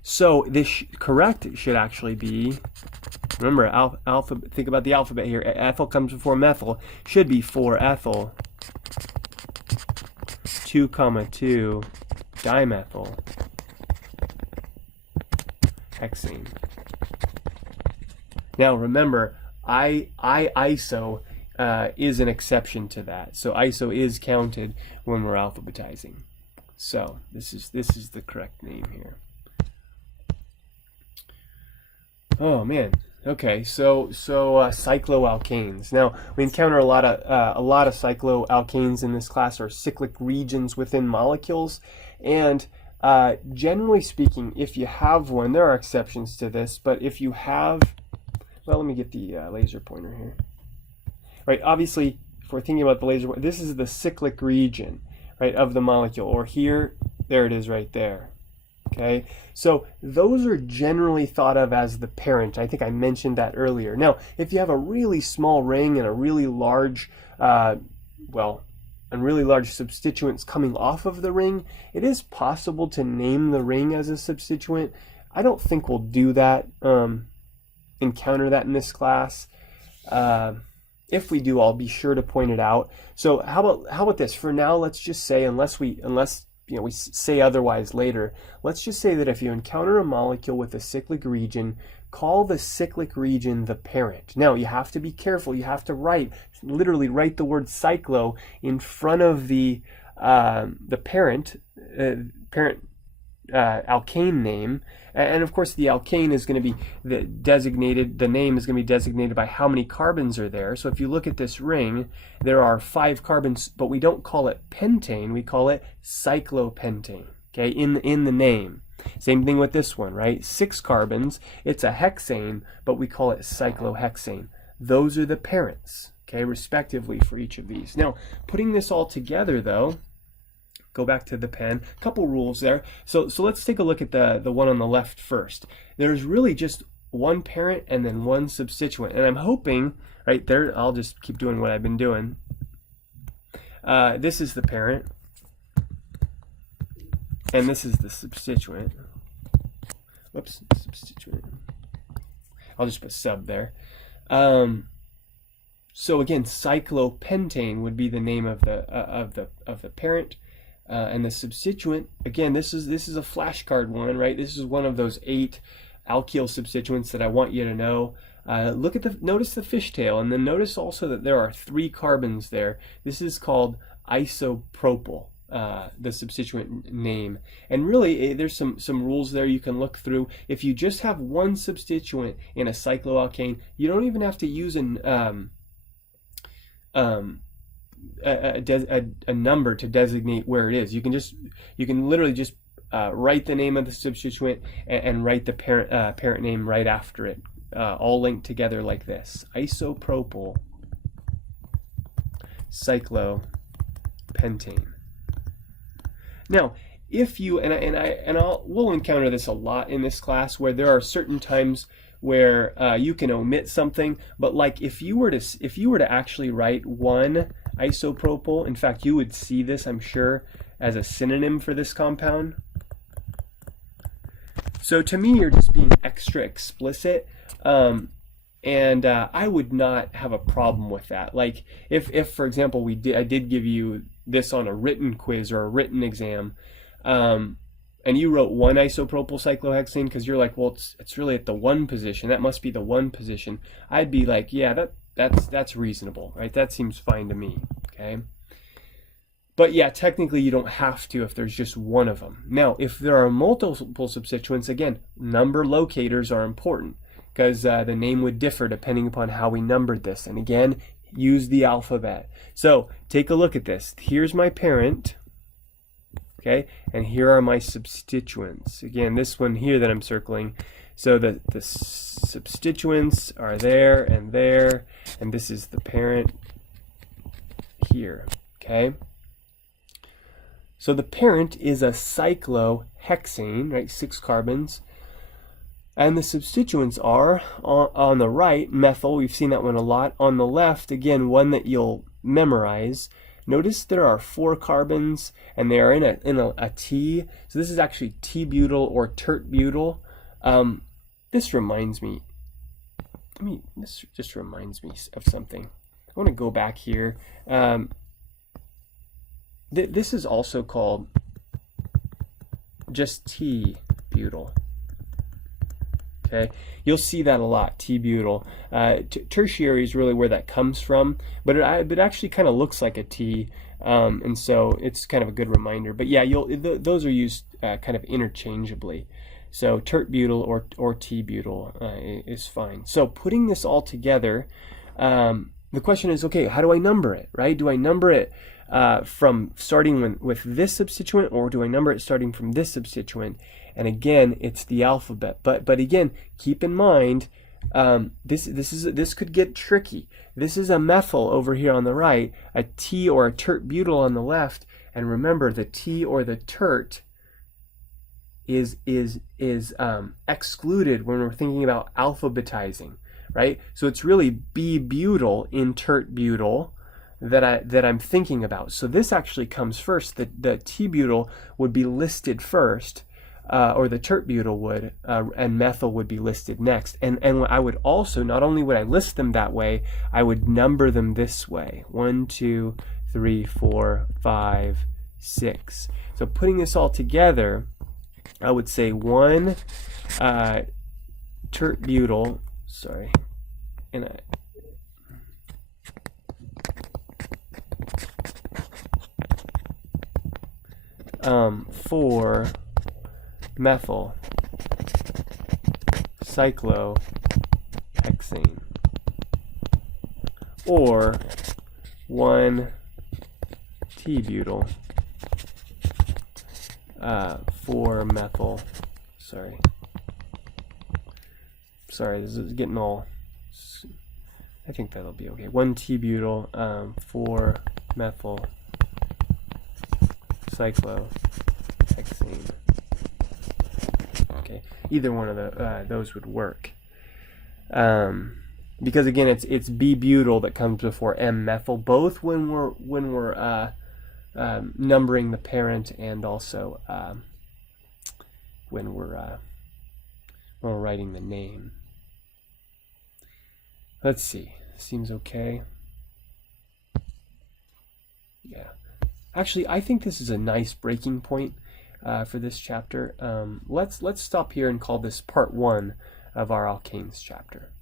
So this correct should actually be, remember, think about the alphabet here. Ethyl comes before methyl. Should be 4-ethyl, 2,2-dimethyl hexane. Now remember, ISO is an exception to that. So ISO is counted when we're alphabetizing. So this is the correct name here. Oh man. Okay, so cycloalkanes. Now we encounter a lot of cycloalkanes in this class, or cyclic regions within molecules, and generally speaking, if you have one, there are exceptions to this, but if you have, well, let me get the laser pointer here. Right, obviously, if we're thinking about the laser pointer, this is the cyclic region, right, of the molecule, or here, there it is right there. Okay, so those are generally thought of as the parent. I think I mentioned that earlier. Now, if you have a really small ring and a really large, substituents coming off of the ring, it is possible to name the ring as a substituent. I don't think we'll do that, encounter that in this class. If we do, I'll be sure to point it out. So how about this? For now, let's just say, unless we say otherwise later, let's just say that if you encounter a molecule with a cyclic region, call the cyclic region the parent. Now, you have to be careful. You have to literally write the word cyclo in front of the parent alkane name. And of course, the alkane is going to be the name is going to be designated by how many carbons are there. So if you look at this ring, there are 5 carbons, but we don't call it pentane, we call it cyclopentane, okay, in the name. Same thing with this one, right? 6 carbons, it's a hexane, but we call it cyclohexane. Those are the parents, okay, respectively for each of these. Now, putting this all together, though, go back to the pen, a couple rules there. So let's take a look at the one on the left first. There's really just one parent and then one substituent, and I'm hoping, right there, I'll just keep doing what I've been doing. This is the parent, and this is the substituent. Whoops, substituent. I'll just put sub there. So again, cyclopentane would be the name of the parent, and the substituent. Again, this is a flashcard one, right? This is one of those 8 alkyl substituents that I want you to know. Notice the fishtail, and then notice also that there are 3 carbons there. This is called isopropyl, the substituent name. And really, there's some rules there you can look through. If you just have one substituent in a cycloalkane, you don't even have to use a number to designate where it is. You can literally just write the name of the substituent and write the parent name right after it, all linked together like this: isopropyl cyclopentane. Now, if you we'll encounter this a lot in this class, where there are certain times where you can omit something, but like if you were to actually write one isopropyl, in fact, you would see this, I'm sure, as a synonym for this compound. So to me, you're just being extra explicit, and I would not have a problem with that. Like if for example, I did give you this on a written quiz or a written exam, and you wrote one isopropyl cyclohexane because you're like, well, it's really at the 1 position. That must be the 1 position. I'd be like, yeah, that's reasonable, right? That seems fine to me, okay? But yeah, technically you don't have to if there's just one of them. Now, if there are multiple substituents, again, number locators are important because the name would differ depending upon how we numbered this. And again, use the alphabet. So take a look at this. Here's my parent. Okay, and here are my substituents. Again, this one here that I'm circling. So the substituents are there, and this is the parent here. Okay. So the parent is a cyclohexane, right? 6 carbons. And the substituents are on the right, methyl. We've seen that one a lot. On the left, again, one that you'll memorize. Notice there are 4 carbons, and they are in a T. So this is actually T-butyl or tert-butyl. This reminds me. This just reminds me of something. I want to go back here. This is also called just T-butyl. Okay, you'll see that a lot, T-butyl. Tertiary is really where that comes from, but it actually kind of looks like a T, and so it's kind of a good reminder. But yeah, those are used kind of interchangeably. So tert-butyl or T-butyl is fine. So putting this all together, the question is, okay, how do I number it, right? Do I number it from starting with this substituent, or do I number it starting from this substituent? And again, it's the alphabet. But again, keep in mind, this could get tricky. This is a methyl over here on the right, a T or a tert-butyl on the left, and remember the T or the tert is excluded when we're thinking about alphabetizing, right? So it's really B-butyl in tert-butyl that I'm thinking about. So this actually comes first. The T-butyl would be listed first, or the tert-butyl would, and methyl would be listed next. And I would also, not only would I list them that way, I would number them this way: 1, 2, 3, 4, 5, 6. So putting this all together, I would say 1 tert-butyl, sorry, and 4 methyl cyclohexane, or 1-T-butyl 4-methyl. Sorry, this is getting all. I think that'll be okay. 1-T-butyl 4-methyl cyclohexane. Okay, either one of those would work. Because again, it's B-butyl that comes before M-methyl, both when we're numbering the parent and also when we're writing the name. Let's see. Seems okay. Yeah. Actually, I think this is a nice breaking point for this chapter. Let's stop here and call this part 1 of our alkanes chapter.